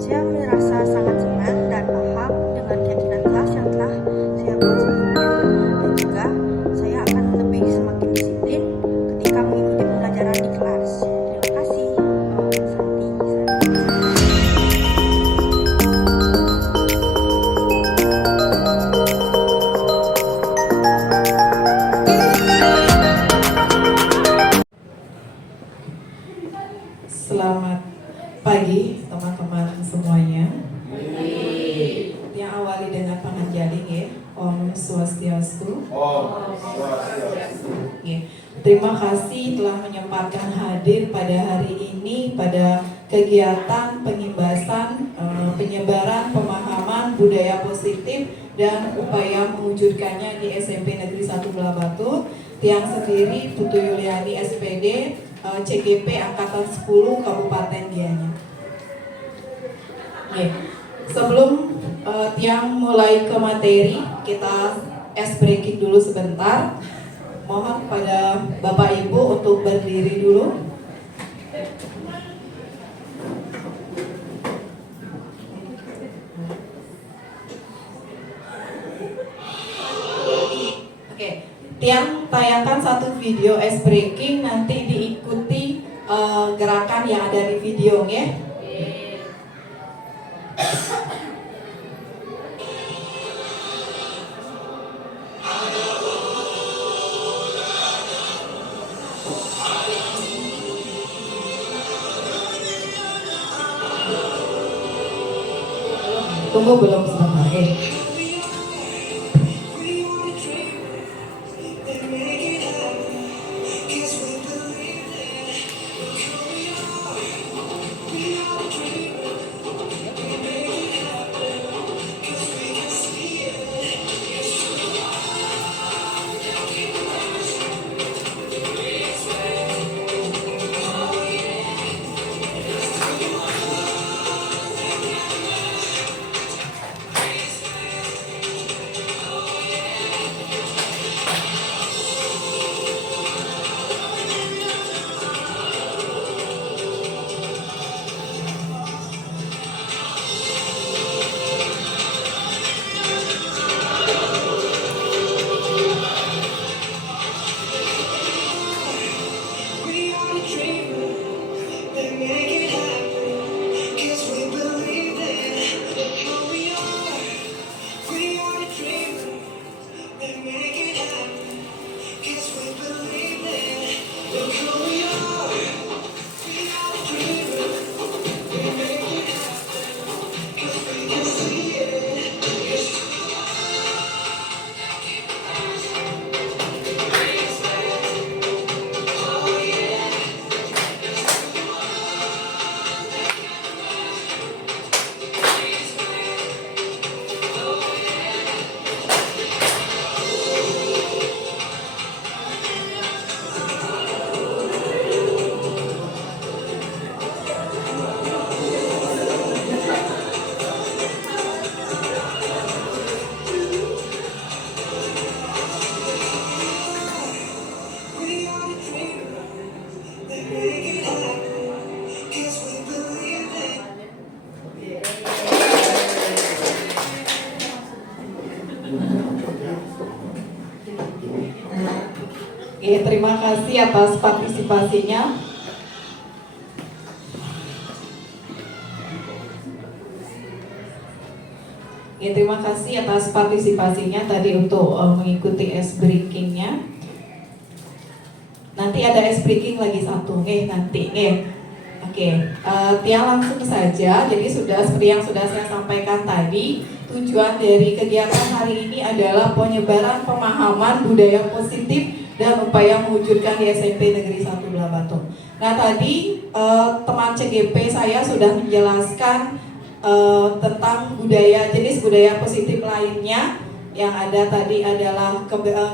Saya merasa sangat senang dan paham dengan keyakinan kelas yang telah saya buat sebelumnya, dan juga saya akan lebih semakin disiplin ketika mengikuti pembelajaran di kelas. Terima kasih, Santi. Selamat pagi teman-teman semuanya. Yang awali dengan panganjaling ya. Om Swastiastu. Ya. Terima kasih telah menyempatkan hadir pada hari ini pada kegiatan pengimbasan penyebaran pemahaman budaya positif dan upaya mewujudkannya di SMP Negeri 1 Belah Batu. Tiang sendiri Putu Yuliani SPD, CGP Angkatan 10 Kabupaten Gianyar. Oke. Sebelum Tiang mulai ke materi, kita ice breaking dulu sebentar. Mohon kepada Bapak Ibu untuk berdiri dulu. Oke. Tiang tayangkan satu video ice breaking, nanti diikuti gerakan yang ada di video ya. Tunggu belum sebentar. Terima kasih atas partisipasinya. Terima kasih atas partisipasinya tadi untuk mengikuti ice breakingnya. Nanti ada ice breaking lagi satu, nanti. Oke, Tiang langsung saja. Jadi seperti yang sudah saya sampaikan tadi, tujuan dari kegiatan hari ini adalah penyebaran pemahaman budaya positif dan upaya mewujudkan di SMP Negeri 1 Belah Batu. Nah tadi teman CGP saya sudah menjelaskan tentang jenis budaya positif lainnya. Yang ada tadi adalah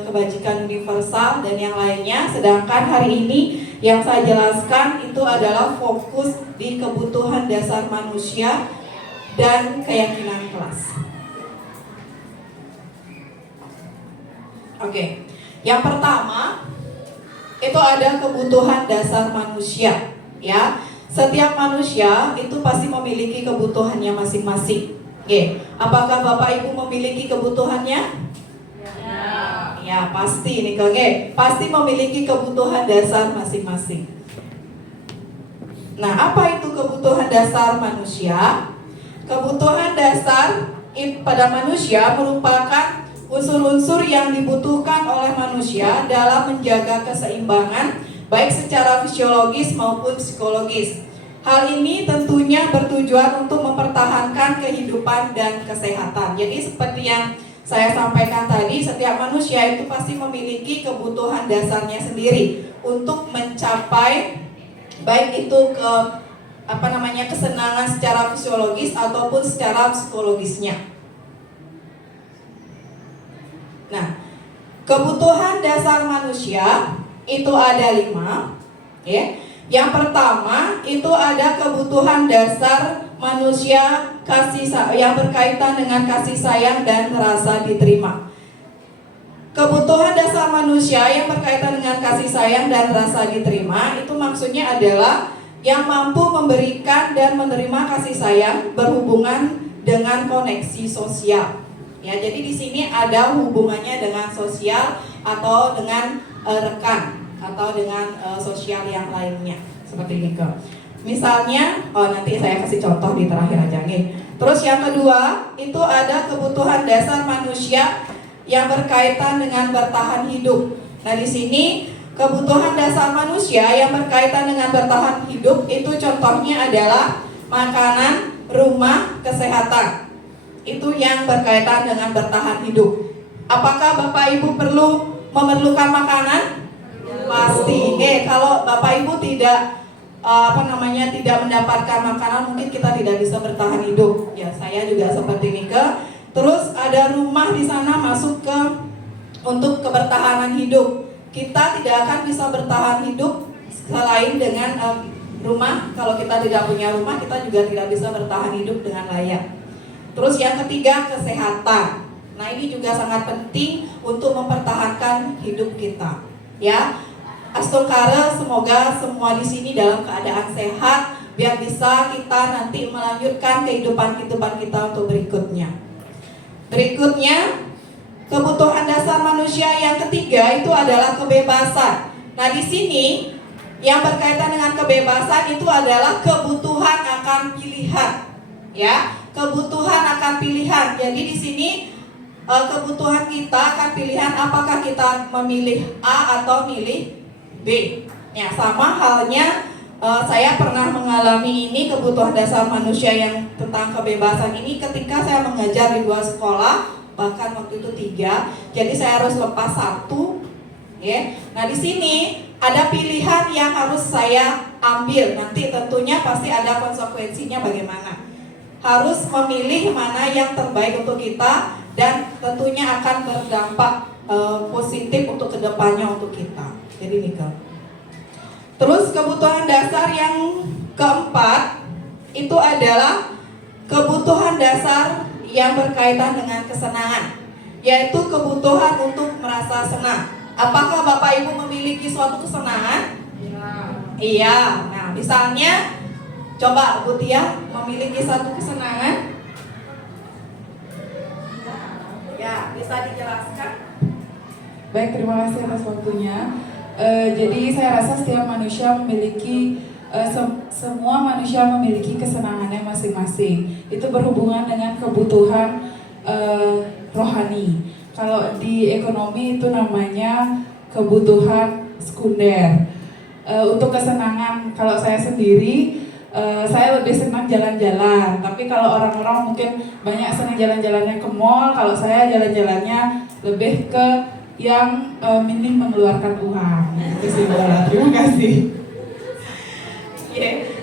kebajikan universal dan yang lainnya. Sedangkan hari ini yang saya jelaskan itu adalah fokus di kebutuhan dasar manusia dan keyakinan kelas. Oke. Yang pertama itu ada kebutuhan dasar manusia, ya. setiap manusia itu pasti memiliki kebutuhannya masing-masing. Oke, apakah Bapak Ibu memiliki kebutuhannya? Ya, pasti nih, oke. Pasti memiliki kebutuhan dasar masing-masing. Nah, apa itu kebutuhan dasar manusia? Kebutuhan dasar pada manusia merupakan unsur-unsur yang dibutuhkan oleh manusia dalam menjaga keseimbangan baik secara fisiologis maupun psikologis. Hal ini tentunya bertujuan untuk mempertahankan kehidupan dan kesehatan. Jadi seperti yang saya sampaikan tadi, setiap manusia itu pasti memiliki kebutuhan dasarnya sendiri untuk mencapai baik itu kesenangan secara fisiologis ataupun secara psikologisnya. Nah, kebutuhan dasar manusia itu ada 5, ya. Yang pertama itu ada kebutuhan dasar manusia yang berkaitan dengan kasih sayang dan rasa diterima. Kebutuhan dasar manusia yang berkaitan dengan kasih sayang dan rasa diterima itu maksudnya adalah yang mampu memberikan dan menerima kasih sayang berhubungan dengan koneksi sosial. Ya, jadi di sini ada hubungannya dengan sosial atau dengan rekan atau dengan sosial yang lainnya seperti ini. Misalnya, nanti saya kasih contoh di terakhir aja nih. Terus yang kedua itu ada kebutuhan dasar manusia yang berkaitan dengan bertahan hidup. Nah, di sini kebutuhan dasar manusia yang berkaitan dengan bertahan hidup itu contohnya adalah makanan, rumah, kesehatan. Itu yang berkaitan dengan bertahan hidup. Apakah Bapak Ibu memerlukan makanan? Pasti. Kalau Bapak Ibu tidak tidak mendapatkan makanan, mungkin kita tidak bisa bertahan hidup. Ya, saya juga seperti Nike. Terus ada rumah di sana masuk untuk kebertahanan hidup. Kita tidak akan bisa bertahan hidup selain dengan rumah. Kalau kita tidak punya rumah, kita juga tidak bisa bertahan hidup dengan layak. Terus yang ketiga, kesehatan. Nah, ini juga sangat penting untuk mempertahankan hidup kita. Ya, Astungkara, semoga semua di sini dalam keadaan sehat, biar bisa kita nanti melanjutkan kehidupan kita untuk berikutnya. Berikutnya, kebutuhan dasar manusia yang ketiga itu adalah kebebasan. Nah, di sini yang berkaitan dengan kebebasan itu adalah kebutuhan akan pilihan. Ya, kebutuhan akan pilihan. Jadi di sini kebutuhan kita akan pilihan apakah kita memilih A atau milih B. Ya, sama halnya saya pernah mengalami ini kebutuhan dasar manusia yang tentang kebebasan ini ketika saya mengajar di 2 sekolah, bahkan waktu itu 3. Jadi saya harus lepas 1. Ya. Nah, di sini ada pilihan yang harus saya ambil. Nanti tentunya pasti ada konsekuensinya bagaimana. Harus memilih mana yang terbaik untuk kita dan tentunya akan berdampak positif untuk kedepannya untuk kita. Jadi Nika. Terus kebutuhan dasar yang keempat itu adalah kebutuhan dasar yang berkaitan dengan kesenangan, yaitu kebutuhan untuk merasa senang. Apakah Bapak Ibu memiliki suatu kesenangan? Iya. Nah, misalnya coba Bu Tia memiliki satu kesenangan. Ya, bisa dijelaskan? Baik, terima kasih atas waktunya. Jadi saya rasa setiap manusia memiliki semua manusia memiliki kesenangannya masing-masing. Itu berhubungan dengan kebutuhan rohani. Kalau di ekonomi itu namanya kebutuhan sekunder. Untuk kesenangan, kalau saya sendiri saya lebih senang jalan-jalan. Tapi kalau orang-orang mungkin banyak senang jalan-jalannya ke mall. Kalau saya jalan-jalannya lebih ke yang minim mengeluarkan uang. Itu sih, terima kasih.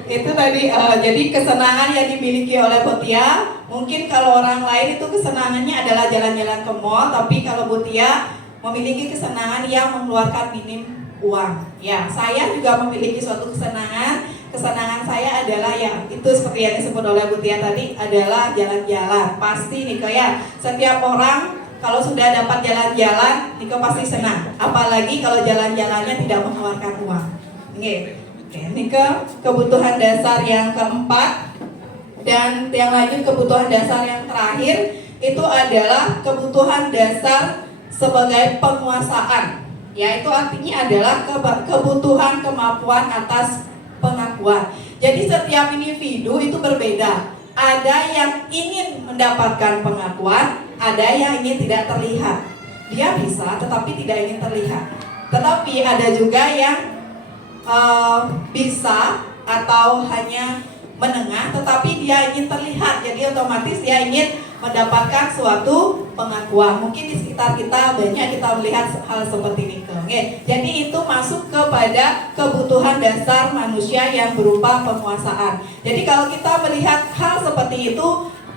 Itu tadi jadi kesenangan yang dimiliki oleh Botia. Mungkin kalau orang lain itu kesenangannya adalah jalan-jalan ke mall, tapi kalau Botia memiliki kesenangan yang mengeluarkan minim uang. Ya, saya juga memiliki suatu kesenangan. Kesenangan saya adalah ya itu seperti yang disebut oleh Botia tadi adalah jalan-jalan. Pasti nih kayak setiap orang kalau sudah dapat jalan-jalan, Niko pasti senang. Apalagi kalau jalan-jalannya tidak mengeluarkan uang. Oke. Oke, ini kebutuhan dasar yang keempat. Dan yang lanjut kebutuhan dasar yang terakhir itu adalah kebutuhan dasar sebagai penguasaan. Yaitu artinya adalah kebutuhan kemampuan atas pengakuan. Jadi setiap individu itu berbeda. Ada yang ingin mendapatkan pengakuan, ada yang ingin tidak terlihat. Dia bisa tetapi tidak ingin terlihat. Tetapi ada juga yang bisa atau hanya menengah tetapi dia ingin terlihat, jadi otomatis dia ingin mendapatkan suatu pengakuan. Mungkin di sekitar kita banyak kita melihat hal seperti ini. Oke. Jadi itu masuk kepada kebutuhan dasar manusia yang berupa penguasaan. Jadi kalau kita melihat hal seperti itu,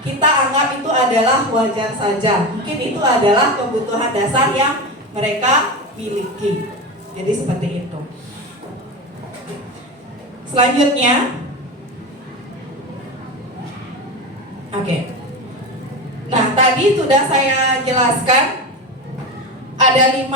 kita anggap itu adalah wajar saja. Mungkin itu adalah kebutuhan dasar yang mereka miliki. Jadi seperti itu. Selanjutnya, oke. Nah, tadi sudah saya jelaskan ada 5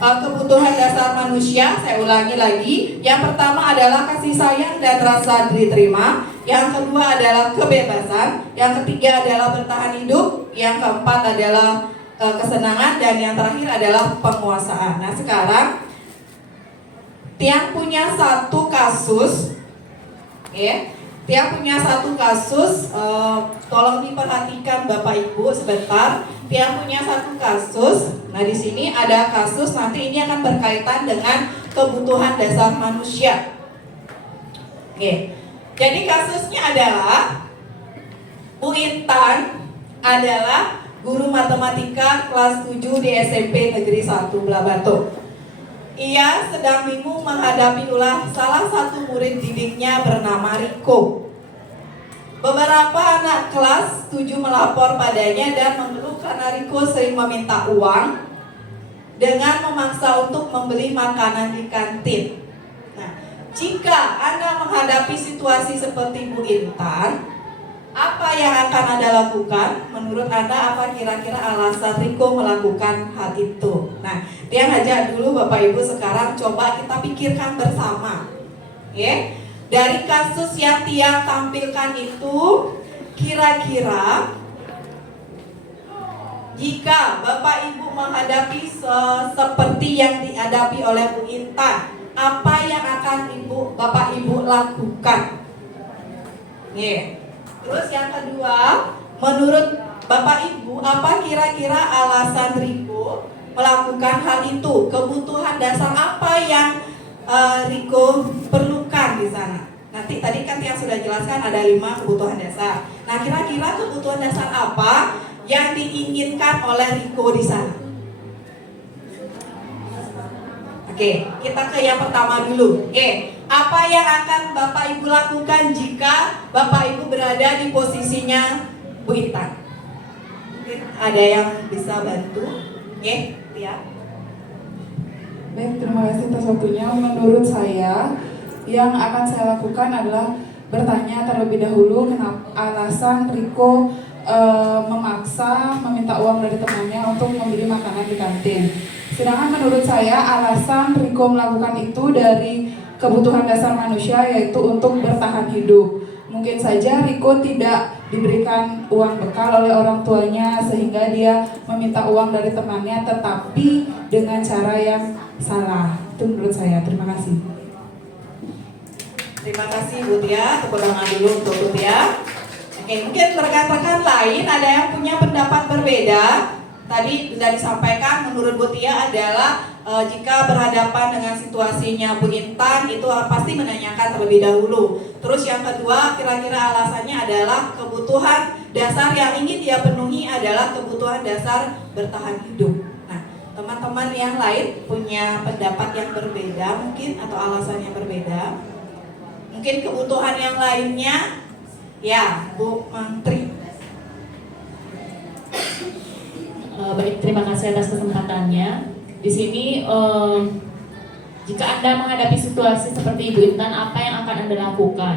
kebutuhan dasar manusia. Saya ulangi lagi. Yang pertama adalah kasih sayang dan rasa diterima. Yang kedua adalah kebebasan. Yang ketiga adalah bertahan hidup. Yang keempat adalah kesenangan. Dan yang terakhir adalah penguasaan. Nah, sekarang Tiang punya satu kasus, Tiang punya satu kasus. Tolong diperhatikan Bapak Ibu sebentar. Tiang punya satu kasus. Nah, di sini ada kasus. Nanti ini akan berkaitan dengan kebutuhan dasar manusia. Jadi kasusnya adalah Bu Intan adalah guru matematika kelas 7 di SMP Negeri 1 Blabatu. Ia sedang bingung menghadapi ulah salah satu murid didiknya bernama Riko. Beberapa anak kelas 7 melapor padanya dan mengeluh karena Riko sering meminta uang dengan memaksa untuk membeli makanan di kantin. Nah, jika Anda menghadapi situasi seperti Bu Intan, apa yang akan Anda lakukan? Menurut Anda, apa kira-kira alasan Riko melakukan hal itu? Nah, Tiang ajak dulu Bapak Ibu sekarang coba kita pikirkan bersama. Dari kasus yang Tiang tampilkan itu, kira-kira jika Bapak Ibu menghadapi seperti yang dihadapi oleh Bu Intan, apa yang akan Bapak Ibu lakukan? Terus yang kedua, menurut Bapak Ibu, apa kira-kira alasan Riko melakukan hal itu? Kebutuhan dasar apa yang Riko perlukan di sana? Nanti tadi kan yang sudah jelaskan ada 5 kebutuhan dasar. Nah, kira-kira kebutuhan dasar apa yang diinginkan oleh Riko di sana? Kita ke yang pertama dulu. Apa yang akan Bapak Ibu lakukan jika Bapak Ibu berada di posisinya Bu Intan? Mungkin ada yang bisa bantu? Tia. Baik, terima kasih atas waktunya. Menurut saya, yang akan saya lakukan adalah bertanya terlebih dahulu kenapa alasan Riko memaksa meminta uang dari temannya untuk membeli makanan di kantin. Sedangkan menurut saya alasan Riko melakukan itu dari kebutuhan dasar manusia, yaitu untuk bertahan hidup. Mungkin saja Riko tidak diberikan uang bekal oleh orang tuanya sehingga dia meminta uang dari temannya, tetapi dengan cara yang salah. Itu menurut saya. Terima kasih. Terima kasih Bu Tia. Tepuk tangan dulu untuk Bu Tia. Mungkin rekan-rekan lain ada yang punya pendapat berbeda. Tadi sudah disampaikan menurut Bu Tia adalah jika berhadapan dengan situasinya Bu Intan itu pasti menanyakan terlebih dahulu. Terus yang kedua, kira-kira alasannya adalah kebutuhan dasar yang ingin dia penuhi adalah kebutuhan dasar bertahan hidup. Nah, teman-teman yang lain punya pendapat yang berbeda mungkin atau alasan yang berbeda. Mungkin kebutuhan yang lainnya, ya Bu Menteri. Baik, terima kasih atas kesempatannya. Di sini, jika Anda menghadapi situasi seperti Ibu Intan, apa yang akan Anda lakukan?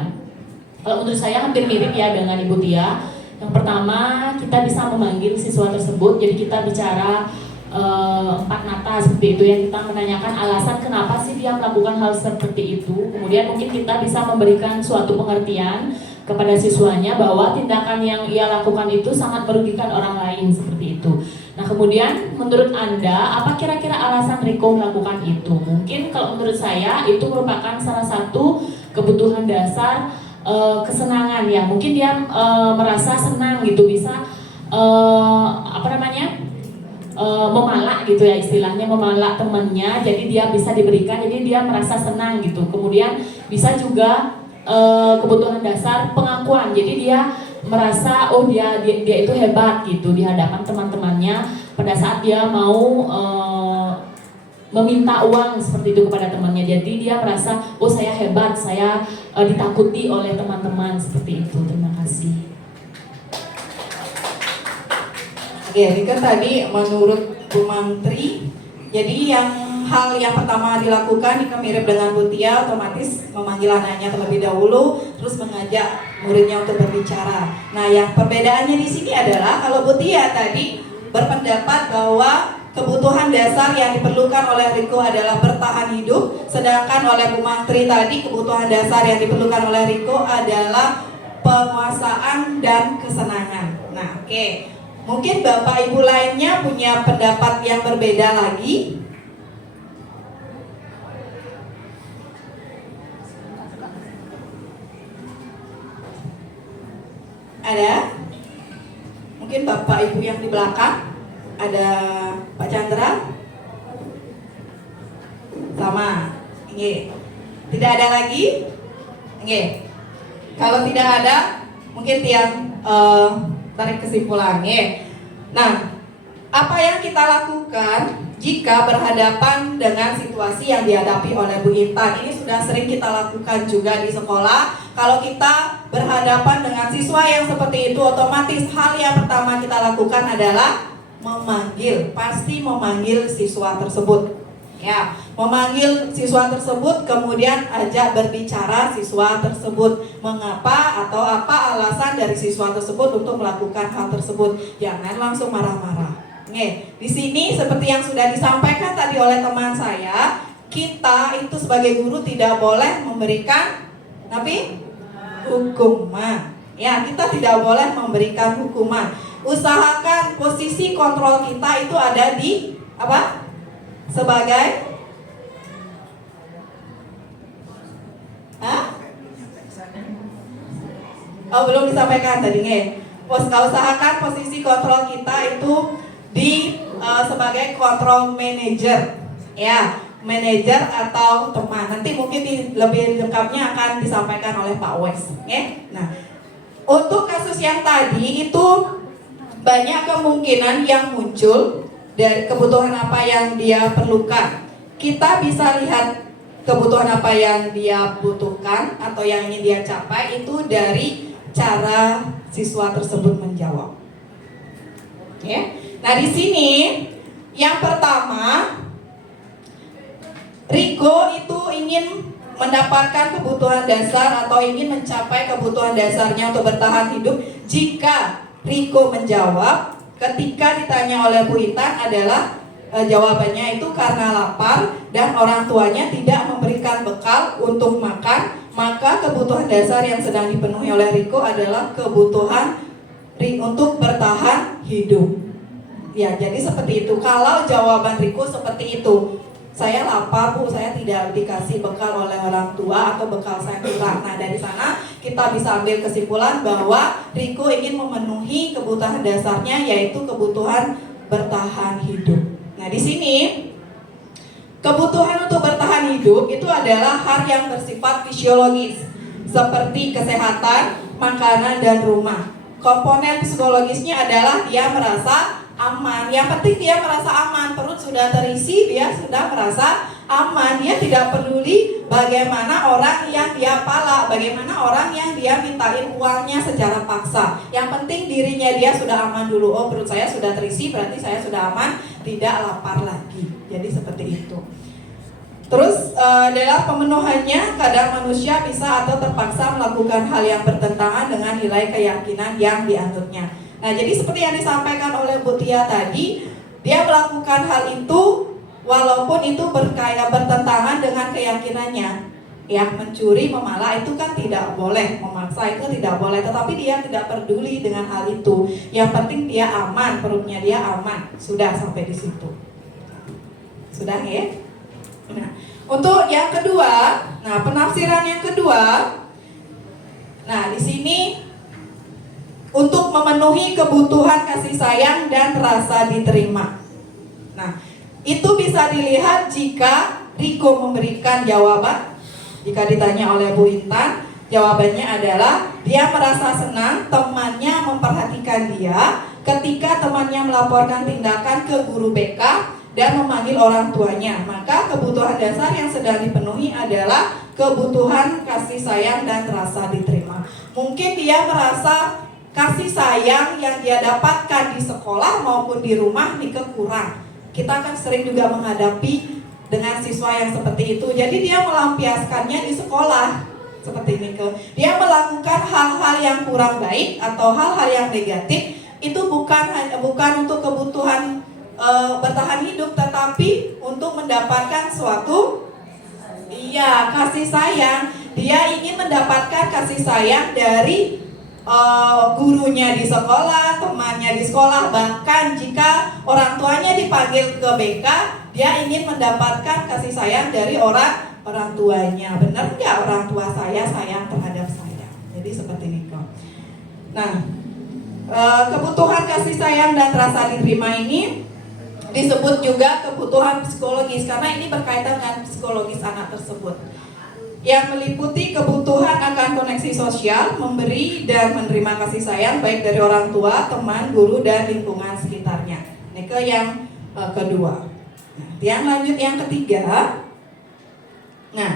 Kalau menurut saya hampir mirip ya dengan Ibu Tia. Yang pertama, kita bisa memanggil siswa tersebut. Jadi kita bicara empat mata seperti itu, yang kita menanyakan alasan kenapa sih dia melakukan hal seperti itu. Kemudian mungkin kita bisa memberikan suatu pengertian kepada siswanya bahwa tindakan yang ia lakukan itu sangat merugikan orang lain seperti itu. Nah, kemudian menurut Anda apa kira-kira alasan Riko melakukan itu? Mungkin kalau menurut saya itu merupakan salah satu kebutuhan dasar kesenangan ya. Mungkin dia merasa senang gitu, bisa memalak gitu ya, istilahnya memalak temannya, jadi dia bisa diberikan, jadi dia merasa senang gitu. Kemudian bisa juga kebutuhan dasar pengakuan, jadi dia merasa oh dia itu hebat gitu di hadapan teman-temannya pada saat dia mau meminta uang seperti itu kepada temannya. Jadi dia merasa oh saya hebat, saya ditakuti oleh teman-teman seperti itu. Terima kasih. Oke, Rika tadi menurut Bu Mantri, jadi hal yang pertama dilakukan Rika mirip dengan Bu Tia, otomatis memanggil anaknya terlebih dahulu, terus mengajak muridnya untuk berbicara. Nah, yang perbedaannya di sini adalah kalau Bu Tia tadi berpendapat bahwa kebutuhan dasar yang diperlukan oleh Riko adalah bertahan hidup, sedangkan oleh Bu Mantri tadi kebutuhan dasar yang diperlukan oleh Riko adalah penguasaan dan kesenangan. Nah, oke. Mungkin Bapak Ibu lainnya punya pendapat yang berbeda lagi. Ada? Mungkin Bapak Ibu yang di belakang. Ada Pak Chandra. Sama. Oke. Tidak ada lagi? Oke. Kalau tidak ada, mungkin tiang tarik kesimpulannya. Nah, apa yang kita lakukan jika berhadapan dengan situasi yang dihadapi oleh Bu Intan? Ini sudah sering kita lakukan juga di sekolah. Kalau kita berhadapan dengan siswa yang seperti itu, otomatis hal yang pertama kita lakukan adalah memanggil, pasti memanggil siswa tersebut. Ya, memanggil siswa tersebut, kemudian ajak berbicara siswa tersebut. Mengapa atau apa alasan dari siswa tersebut untuk melakukan hal tersebut? Jangan langsung marah-marah. Oke, di sini seperti yang sudah disampaikan tadi oleh teman saya, kita itu sebagai guru tidak boleh memberikan hukuman. Ya, kita tidak boleh memberikan hukuman. Usahakan posisi kontrol kita itu ada di apa? Sebagai Oh, belum disampaikan tadi usahakan posisi kontrol kita itu di sebagai kontrol manager. Ya, manajer atau teman. Nanti mungkin lebih lengkapnya akan disampaikan oleh Pak Wes. Nah, untuk kasus yang tadi itu banyak kemungkinan yang muncul dari kebutuhan apa yang dia perlukan. Kita bisa lihat kebutuhan apa yang dia butuhkan atau yang ingin dia capai itu dari cara siswa tersebut menjawab. Nah, di sini yang pertama, Riko itu ingin mendapatkan kebutuhan dasar atau ingin mencapai kebutuhan dasarnya untuk bertahan hidup. Jika Riko menjawab ketika ditanya oleh Bu Intan adalah jawabannya itu karena lapar dan orang tuanya tidak memberikan bekal untuk makan, maka kebutuhan dasar yang sedang dipenuhi oleh Riko adalah kebutuhan untuk bertahan hidup. Ya, jadi seperti itu. Kalau jawaban Riko seperti itu, saya lapar Bu, saya tidak dikasih bekal oleh orang tua atau bekal saya kurang. Nah, dari sana kita bisa ambil kesimpulan bahwa Riko ingin memenuhi kebutuhan dasarnya, yaitu kebutuhan bertahan hidup. Nah, di sini kebutuhan untuk bertahan hidup itu adalah hal yang bersifat fisiologis, seperti kesehatan, makanan, dan rumah. Komponen psikologisnya adalah dia merasa aman. Yang penting dia merasa aman, perut sudah terisi, dia sudah merasa aman. Dia tidak peduli bagaimana orang yang dia palak, bagaimana orang yang dia mintain uangnya secara paksa. Yang penting dirinya dia sudah aman dulu. Oh, perut saya sudah terisi, berarti saya sudah aman, tidak lapar lagi. Jadi seperti itu. Terus dalam pemenuhannya, kadang manusia bisa atau terpaksa melakukan hal yang bertentangan dengan nilai keyakinan yang dianutnya. Nah, jadi seperti yang disampaikan oleh Bu Tia tadi, dia melakukan hal itu walaupun itu bertentangan dengan keyakinannya. Ya, mencuri, memalak itu kan tidak boleh, memaksa itu tidak boleh, tetapi dia tidak peduli dengan hal itu. Yang penting dia aman, perutnya dia aman. Sudah sampai di situ. Sudah ya? Nah, untuk yang kedua, nah penafsiran yang kedua, nah di sini untuk memenuhi kebutuhan kasih sayang dan rasa diterima. Nah, itu bisa dilihat jika Riko memberikan jawaban. Jika ditanya oleh Bu Intan, jawabannya adalah dia merasa senang temannya memperhatikan dia ketika temannya melaporkan tindakan ke guru BK dan memanggil orang tuanya. Maka kebutuhan dasar yang sedang dipenuhi adalah kebutuhan kasih sayang dan rasa diterima. Mungkin dia merasa kasih sayang yang dia dapatkan di sekolah maupun di rumah ini kurang. Kita kan sering juga menghadapi dengan siswa yang seperti itu. Jadi dia melampiaskannya di sekolah seperti ini. Dia melakukan hal-hal yang kurang baik atau hal-hal yang negatif itu bukan untuk kebutuhan bertahan hidup, tetapi untuk mendapatkan suatu kasih sayang. Dia ingin mendapatkan kasih sayang dari gurunya di sekolah, temannya di sekolah, bahkan jika orang tuanya dipanggil ke BK, dia ingin mendapatkan kasih sayang dari orang tuanya. Benar nggak orang tua saya sayang terhadap saya? Jadi seperti ini kok. Nah, kebutuhan kasih sayang dan rasa diterima ini disebut juga kebutuhan psikologis karena ini berkaitan dengan psikologis anak tersebut, yang meliputi kebutuhan akan koneksi sosial, memberi dan menerima kasih sayang baik dari orang tua, teman, guru, dan lingkungan sekitarnya. Ini ke yang kedua. Nah, yang lanjut yang ketiga. Nah,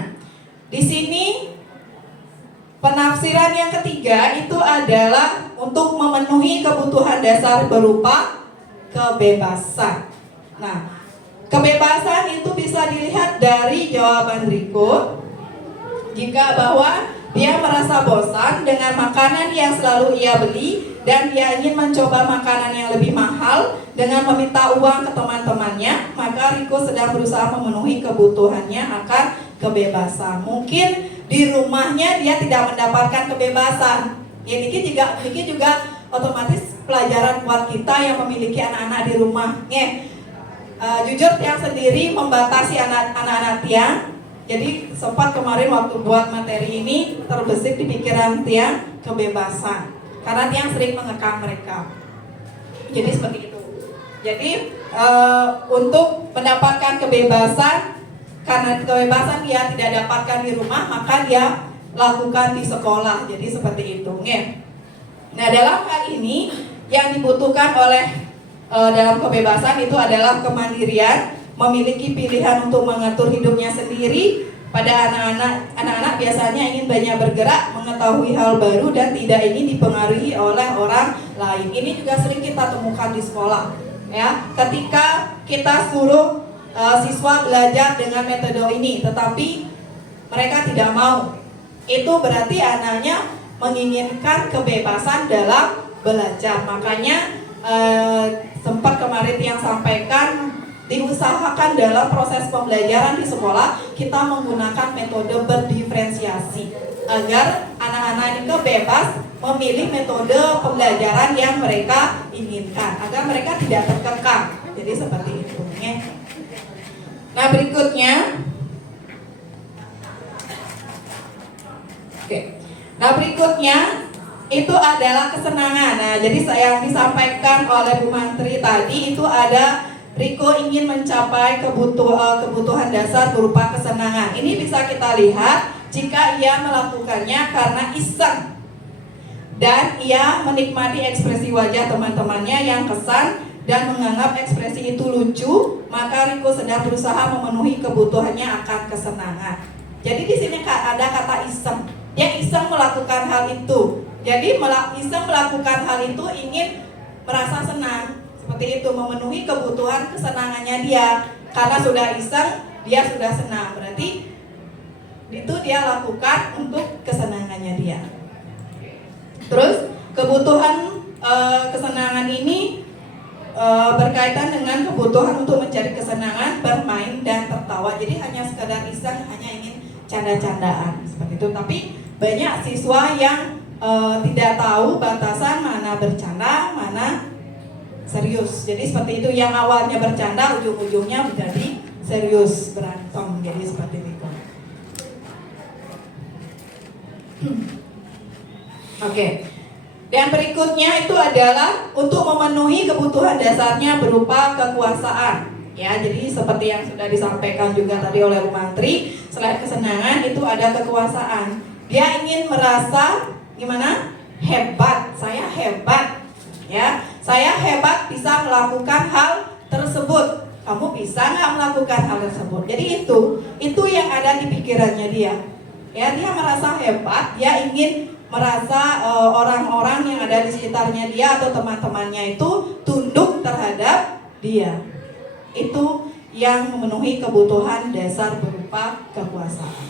di sini penafsiran yang ketiga itu adalah untuk memenuhi kebutuhan dasar berupa kebebasan. Nah, kebebasan itu bisa dilihat dari jawaban Riko. Jika bahwa dia merasa bosan dengan makanan yang selalu ia beli dan dia ingin mencoba makanan yang lebih mahal dengan meminta uang ke teman-temannya, maka Riko sedang berusaha memenuhi kebutuhannya akan kebebasan. Mungkin di rumahnya dia tidak mendapatkan kebebasan. Ya, ini juga otomatis pelajaran buat kita yang memiliki anak-anak di rumah. Jujur Tiang sendiri membatasi anak-anak Tiang. Jadi sempat kemarin waktu buat materi ini terbesit di pikiran Tiang kebebasan, karena Tiang sering mengekang mereka. Jadi seperti itu. Jadi untuk mendapatkan kebebasan, karena kebebasan dia tidak dapatkan di rumah, maka dia lakukan di sekolah. Jadi seperti itu. Nah, dalam hal ini yang dibutuhkan oleh dalam kebebasan itu adalah kemandirian, memiliki pilihan untuk mengatur hidupnya sendiri. Pada anak-anak biasanya ingin banyak bergerak, mengetahui hal baru dan tidak ingin dipengaruhi oleh orang lain. Ini juga sering kita temukan di sekolah, ya. Ketika kita suruh siswa belajar dengan metode ini, tetapi mereka tidak mau, itu berarti anaknya menginginkan kebebasan dalam belajar. Makanya sempat kemarin yang sampaikan, diusahakan dalam proses pembelajaran di sekolah kita menggunakan metode berdiferensiasi agar anak-anak itu bebas memilih metode pembelajaran yang mereka inginkan agar mereka tidak terkekang. Jadi seperti itu. Nah, berikutnya, nah berikutnya itu adalah kesenangan. Nah, jadi yang disampaikan oleh Bu Mantri tadi itu ada Riko ingin mencapai kebutuhan dasar berupa kesenangan. Ini bisa kita lihat jika ia melakukannya karena iseng dan ia menikmati ekspresi wajah teman-temannya yang kesan dan menganggap ekspresi itu lucu, maka Riko sedang berusaha memenuhi kebutuhannya akan kesenangan. Jadi di sini ada kata iseng. Dia iseng melakukan hal itu. Jadi iseng melakukan hal itu ingin merasa senang. Seperti itu, memenuhi kebutuhan kesenangannya dia. Karena sudah iseng, dia sudah senang. Berarti itu dia lakukan untuk kesenangannya dia. Terus kebutuhan kesenangan ini berkaitan dengan kebutuhan untuk mencari kesenangan, bermain dan tertawa. Jadi hanya sekedar iseng, hanya ingin canda-candaan seperti itu. Tapi banyak siswa yang tidak tahu batasan mana bercanda, mana serius. Jadi seperti itu, yang awalnya bercanda ujung-ujungnya menjadi serius, berantem. Jadi seperti itu. Oke. Dan berikutnya itu adalah untuk memenuhi kebutuhan dasarnya berupa kekuasaan. Ya, jadi seperti yang sudah disampaikan juga tadi oleh Bu Mantri, selain kesenangan itu ada kekuasaan. Dia ingin merasa gimana? Hebat. Saya hebat. Ya, saya hebat bisa melakukan hal tersebut. Kamu bisa nggak melakukan hal tersebut? Jadi itu yang ada di pikirannya dia. Ya, dia merasa hebat. Dia ingin merasa orang-orang yang ada di sekitarnya dia atau teman-temannya itu tunduk terhadap dia. Itu yang memenuhi kebutuhan dasar berupa kekuasaan.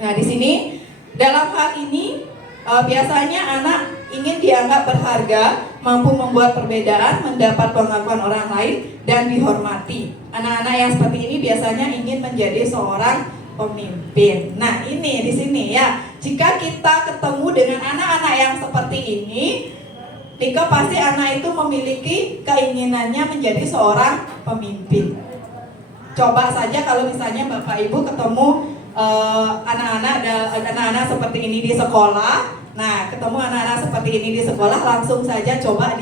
Nah, di sini dalam hal ini biasanya anak ingin dianggap berharga, mampu membuat perbedaan, mendapat pengakuan orang lain dan dihormati. Anak-anak yang seperti ini biasanya ingin menjadi seorang pemimpin. Nah, ini di sini ya. Jika kita ketemu dengan anak-anak yang seperti ini, Nika pasti anak itu memiliki keinginannya menjadi seorang pemimpin. Coba saja kalau misalnya Bapak Ibu ketemu anak-anak seperti ini di sekolah. Nah, ketemu anak-anak seperti ini di sekolah, langsung saja coba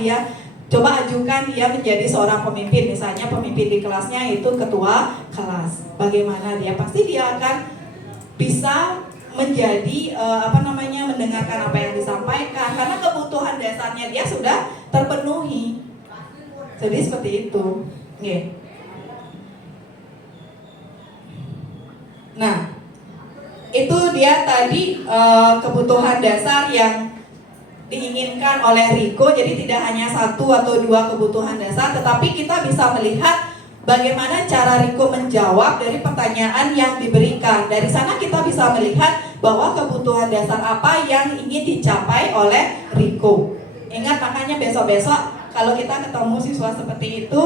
ajukan dia menjadi seorang pemimpin. Misalnya pemimpin di kelasnya itu ketua kelas. Bagaimana dia? Pasti dia akan bisa menjadi mendengarkan apa yang disampaikan karena kebutuhan dasarnya dia sudah terpenuhi. Jadi seperti itu. Yeah. Nah, itu dia tadi kebutuhan dasar yang diinginkan oleh Riko. Jadi tidak hanya satu atau dua kebutuhan dasar, tetapi kita bisa melihat bagaimana cara Riko menjawab dari pertanyaan yang diberikan. Dari sana kita bisa melihat bahwa kebutuhan dasar apa yang ingin dicapai oleh Riko. Ingat, makanya besok-besok kalau kita ketemu siswa seperti itu,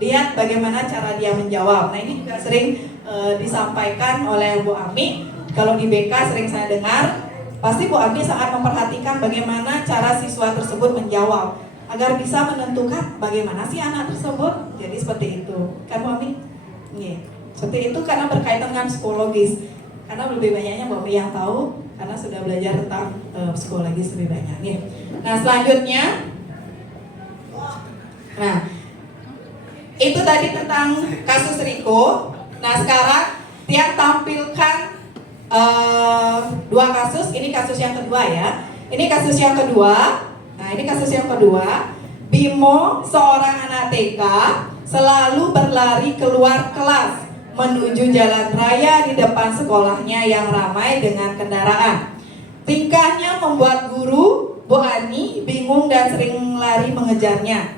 lihat bagaimana cara dia menjawab. Nah, ini juga sering disampaikan oleh Bu Ami. Kalau di BK sering saya dengar, pasti Bu Ami sangat memperhatikan bagaimana cara siswa tersebut menjawab agar bisa menentukan bagaimana sih anak tersebut. Jadi seperti itu, kan Bu Ami? Yeah. Seperti itu karena berkaitan dengan psikologis. Karena lebih banyaknya Bu Ami yang tahu karena sudah belajar tentang psikologis lebih banyak. Yeah. Nah, selanjutnya, itu tadi tentang kasus Riko. Nah, sekarang Tiang tampilkan dua kasus. Ini kasus yang kedua ya. Ini kasus yang kedua. Nah, ini kasus yang kedua. Bimo, seorang anak TK, selalu berlari keluar kelas menuju jalan raya di depan sekolahnya yang ramai dengan kendaraan. Tingkahnya membuat guru, Bu Ani, bingung dan sering lari mengejarnya.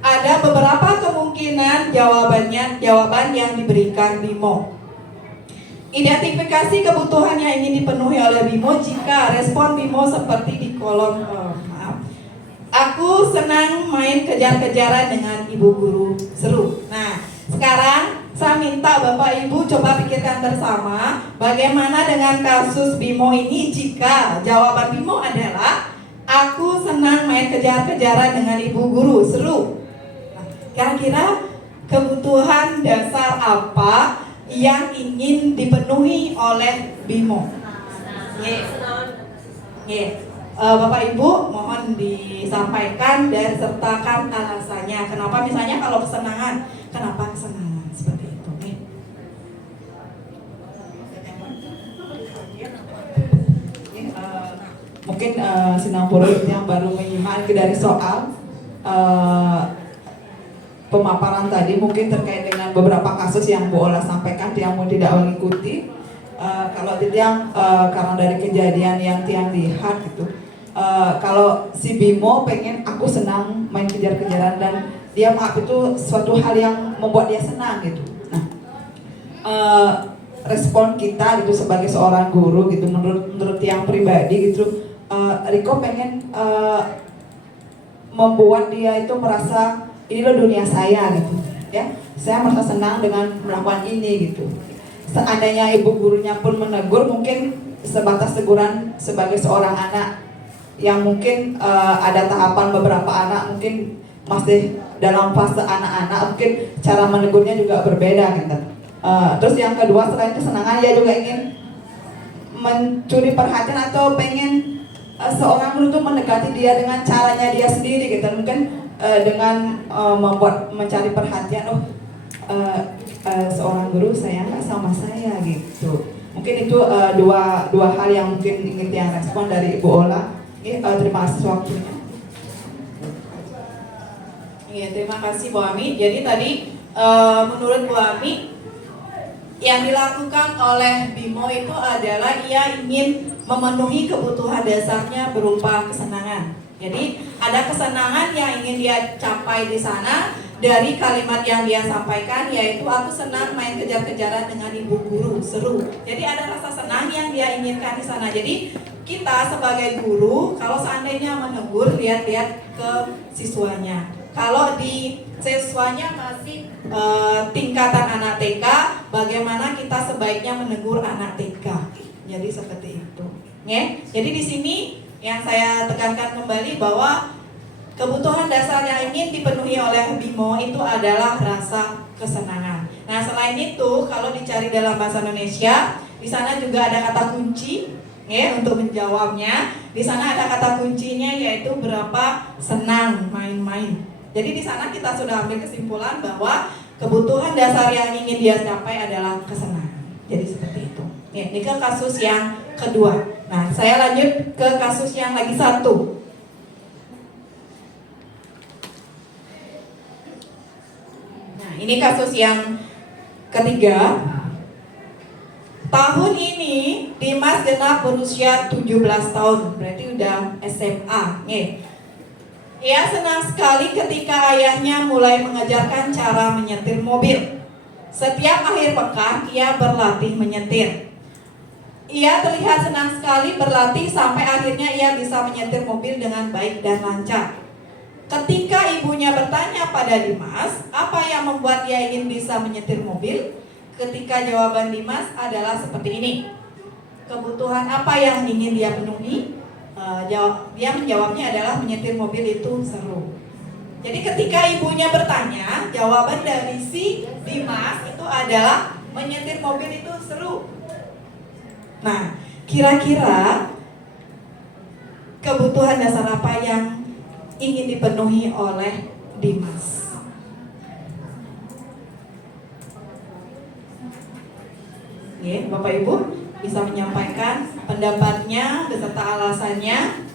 Ada beberapa kemungkinan jawaban yang diberikan Bimo. Identifikasi kebutuhan yang ingin dipenuhi oleh Bimo jika respon Bimo seperti di kolom Aku senang main kejar-kejaran dengan ibu guru, seru. Nah, sekarang saya minta Bapak Ibu coba pikirkan bersama bagaimana dengan kasus Bimo ini jika jawaban Bimo adalah aku senang main kejar-kejaran dengan ibu guru, seru. Nah, kira-kira kebutuhan dasar apa yang ingin dipenuhi oleh Bimo? Bapak Ibu mohon disampaikan dan sertakan alasannya. Kenapa misalnya kalau kesenangan, kenapa kesenangan seperti itu? Mungkin Sinang Purut yang baru menyimak dari soal pemaparan tadi mungkin terkait dengan beberapa kasus yang Bu Ola sampaikan, Tiang mau tidak mengikuti. Kalau Tiang karena dari kejadian yang Tiang lihat gitu, kalau si Bimo pengen aku senang main kejar-kejaran dan dia maaf itu suatu hal yang membuat dia senang gitu. Nah, respon kita gitu sebagai seorang guru gitu menurut Tiang pribadi gitu, Riko pengen membuat dia itu merasa ini loh dunia saya gitu ya. Saya merasa senang dengan melakukan ini gitu. Seandainya ibu gurunya pun menegur, mungkin sebatas teguran sebagai seorang anak yang mungkin ada tahapan beberapa anak mungkin masih dalam fase anak-anak, mungkin cara menegurnya juga berbeda gitu. Terus yang kedua, selain kesenangan, dia juga ingin mencuri perhatian atau pengen seorang guru tuh mendekati dia dengan caranya dia sendiri gitu. Mungkin dengan mencari perhatian, seorang guru sayang nggak sama saya gitu. Mungkin itu dua hal yang mungkin ingin yang respon dari Ibu Ola. Terima kasih waktunya. Iya, terima kasih Bu Ami. Jadi tadi menurut Bu Ami, yang dilakukan oleh Bimo itu adalah ia ingin memenuhi kebutuhan dasarnya berupa kesenangan. Jadi ada kesenangan yang ingin dia capai di sana dari kalimat yang dia sampaikan, yaitu aku senang main kejar-kejaran dengan ibu guru, seru. Jadi ada rasa senang yang dia inginkan di sana. Jadi kita sebagai guru, kalau seandainya menegur, lihat-lihat ke siswanya. Kalau di siswanya masih tingkatan anak TK, bagaimana kita sebaiknya menegur anak TK. Jadi seperti itu. Ya. Jadi di sini yang saya tekankan kembali bahwa kebutuhan dasar yang ingin dipenuhi oleh Bimo itu adalah rasa kesenangan. Nah, selain itu kalau dicari dalam bahasa Indonesia, di sana juga ada kata kunci ya untuk menjawabnya. Di sana ada kata kuncinya yaitu berapa senang main-main. Jadi di sana kita sudah ambil kesimpulan bahwa kebutuhan dasar yang ingin dia capai adalah kesenangan. Jadi seperti itu. Ya, ini ke kasus yang kedua. Nah, saya lanjut ke kasus yang lagi satu. Nah, ini kasus yang ketiga. Tahun ini Dimas genap berusia 17 tahun, berarti udah SMA. Ia senang sekali ketika ayahnya mulai mengajarkan cara menyetir mobil. Setiap akhir pekan ia berlatih menyetir. Ia terlihat senang sekali berlatih sampai akhirnya ia bisa menyetir mobil dengan baik dan lancar. Ketika ibunya bertanya pada Dimas, apa yang membuat ia ingin bisa menyetir mobil? Ketika jawaban Dimas adalah seperti ini. Kebutuhan apa yang ingin dia penuhi? Dia menjawabnya adalah menyetir mobil itu seru. Jadi ketika ibunya bertanya, jawaban dari si Dimas itu adalah menyetir mobil itu seru. Nah, kira-kira kebutuhan dasar apa yang ingin dipenuhi oleh Dimas? Ya, Bapak Ibu bisa menyampaikan pendapatnya beserta alasannya.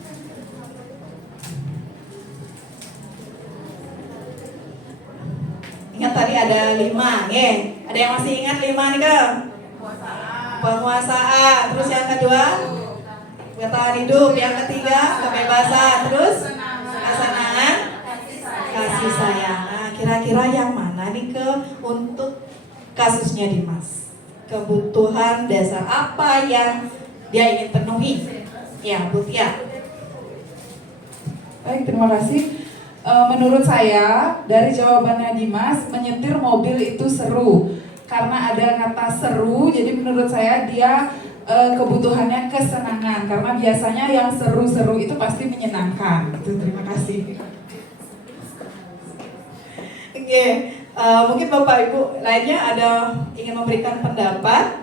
Ingat tadi ada 5, ya. Ada yang masih ingat 5 nih kan? Penguasaan. Terus yang kedua, bertahan hidup. Yang ketiga, kebebasan. Terus kesenangan, kasih sayang. Nah, kira-kira yang mana nih untuk kasusnya Dimas? Kebutuhan dasar apa yang dia ingin penuhi? Ya, Bu Tia. Baik, terima kasih. Menurut saya dari jawabannya Dimas, menyetir mobil itu seru. Karena ada kata seru, jadi menurut saya dia kebutuhannya kesenangan. Karena biasanya yang seru-seru itu pasti menyenangkan. Terima kasih. Oke, mungkin Bapak Ibu lainnya ada ingin memberikan pendapat.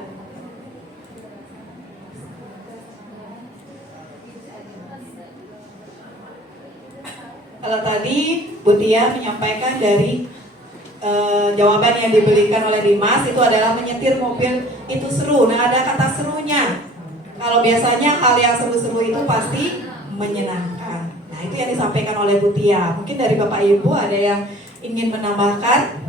Kalau tadi Bu Tia menyampaikan dari jawaban yang diberikan oleh Dimas itu adalah menyetir mobil itu seru. Nah, ada kata serunya. Kalau biasanya hal yang seru-seru itu pasti menyenangkan. Nah, itu yang disampaikan oleh Bu Tia. Mungkin dari Bapak Ibu ada yang ingin menambahkan?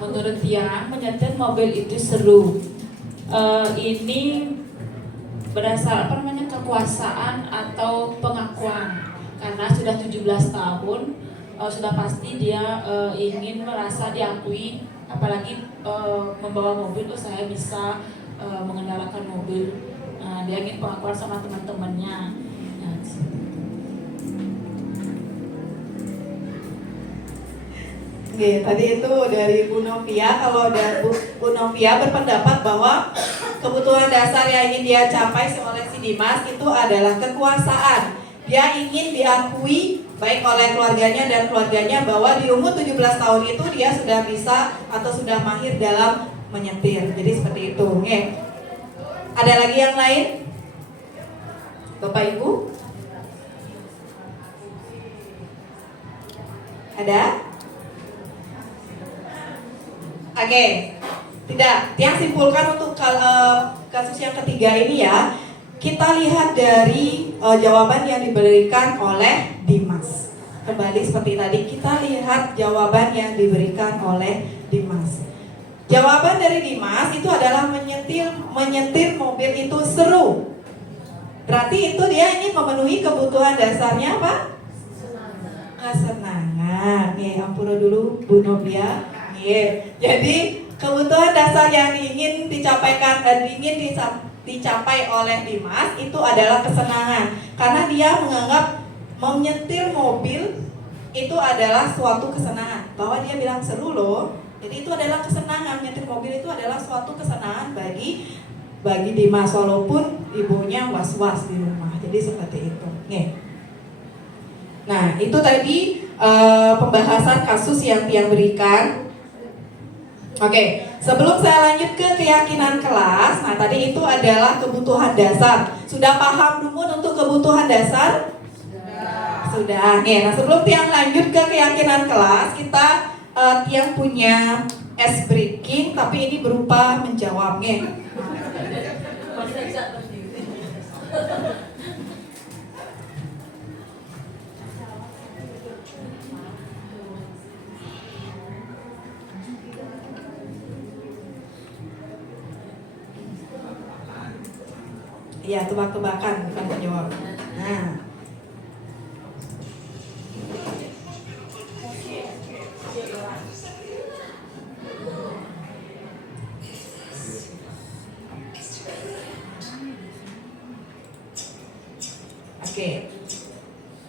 Menurut dia menyetir mobil itu seru. Ini berdasar kekuasaan atau pengakuan. Karena sudah 17 tahun, sudah pasti dia ingin merasa diakui apalagi membawa mobil tuh saya bisa mengendalikan mobil. Nah, dia ingin pengakuan sama teman-temannya. Nah, Oke, tadi itu dari Bu Novia. Kalau dari Bu Novia berpendapat bahwa kebutuhan dasar yang ingin dia capai oleh si Dimas itu adalah kekuasaan. Dia ingin diakui baik oleh keluarganya dan keluarganya bahwa di umur 17 tahun itu dia sudah bisa atau sudah mahir dalam menyetir. Jadi seperti itu. Oke. Ada lagi yang lain? Bapak Ibu? Ada? Oke, tidak. Yang simpulkan untuk kasus yang ketiga ini ya, kita lihat dari jawaban yang diberikan oleh Dimas. Kembali seperti tadi, kita lihat jawaban yang diberikan oleh Dimas. Jawaban dari Dimas itu adalah menyetir mobil itu seru. Berarti itu dia ingin memenuhi kebutuhan dasarnya apa? Kesenangan. Nih, ampura dulu Bu Novia. Jadi kebutuhan dasar yang ingin dicapai oleh Dimas itu adalah kesenangan, karena dia menganggap menyetir mobil itu adalah suatu kesenangan, bahwa dia bilang seru loh. Jadi itu adalah kesenangan, menyetir mobil itu adalah suatu kesenangan bagi Dimas, walaupun ibunya was-was di rumah. Jadi seperti itu. Nih. Nah, itu tadi pembahasan kasus yang Tiang berikan. Oke, sebelum saya lanjut ke keyakinan kelas, nah tadi itu adalah kebutuhan dasar. Sudah paham dulu untuk kebutuhan dasar? Sudah. Oke, nah sebelum Tiang lanjut ke keyakinan kelas, kita Tiang punya ice breaking, tapi ini berupa menjawabnya. Iya, tebak-tebakan bukan menjawab. Nah, oke.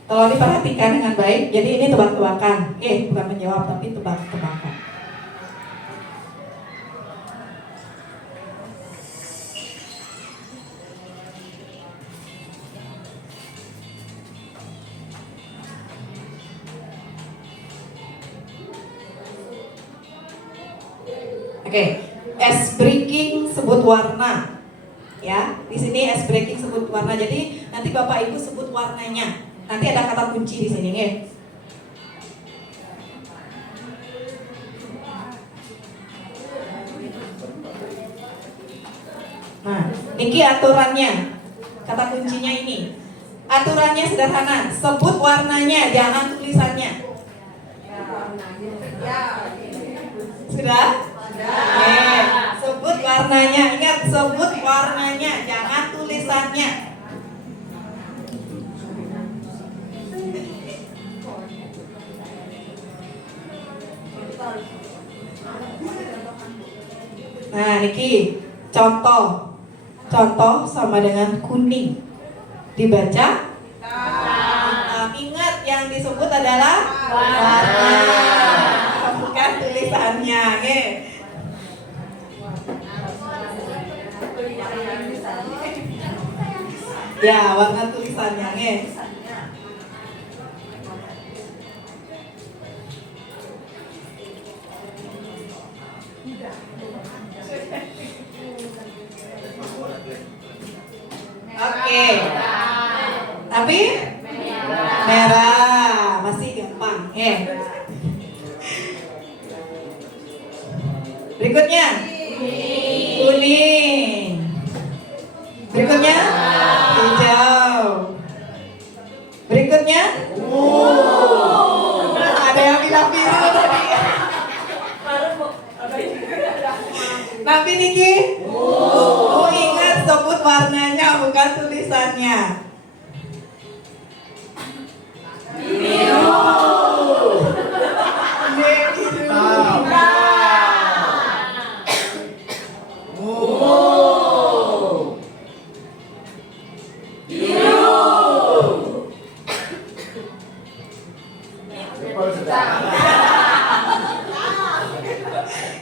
Tolong diperhatikan dengan baik. Jadi ini tebak-tebakan. Bukan menjawab tapi tebak-tebakan. Oke, ice breaking sebut warna. Ya, di sini ice breaking sebut warna. Jadi nanti Bapak Ibu sebut warnanya. Nanti ada kata kunci di sini, ya. Nah, Niki aturannya. Kata kuncinya ini. Aturannya sederhana, sebut warnanya, jangan tulisannya. Sudah? Sebut warnanya, ingat sebut warnanya, jangan tulisannya. Nah, Niki, contoh sama dengan kuning. Dibaca? Ingat yang disebut adalah warna, bukan tulisannya. Ya, warna tulisannya. Oke. Tapi merah masih gampang. Berikutnya kuning. Berikutnya hijau. Berikutnya ada yang bilang biru tadi. Nanti Niki ingat sebut warnanya bukan tulisannya. Biru.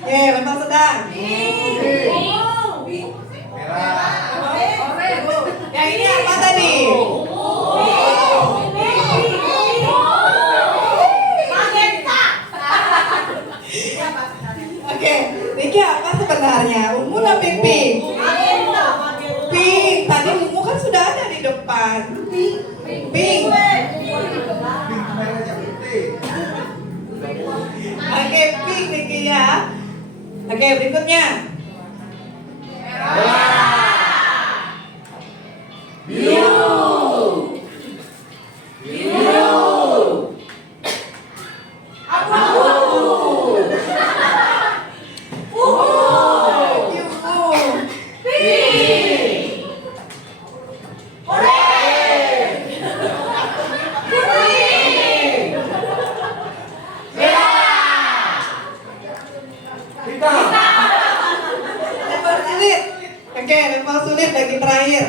Level sedang. Yang ini apa tadi? Oke, Niki apa sebenarnya? Ungu tapi pink? Pink. Tadi ungu kan sudah ada di depan. Pink. Oke, pink Niki ya. Oke, berikutnya. Level sulit. Oke, level sulit bagi terakhir.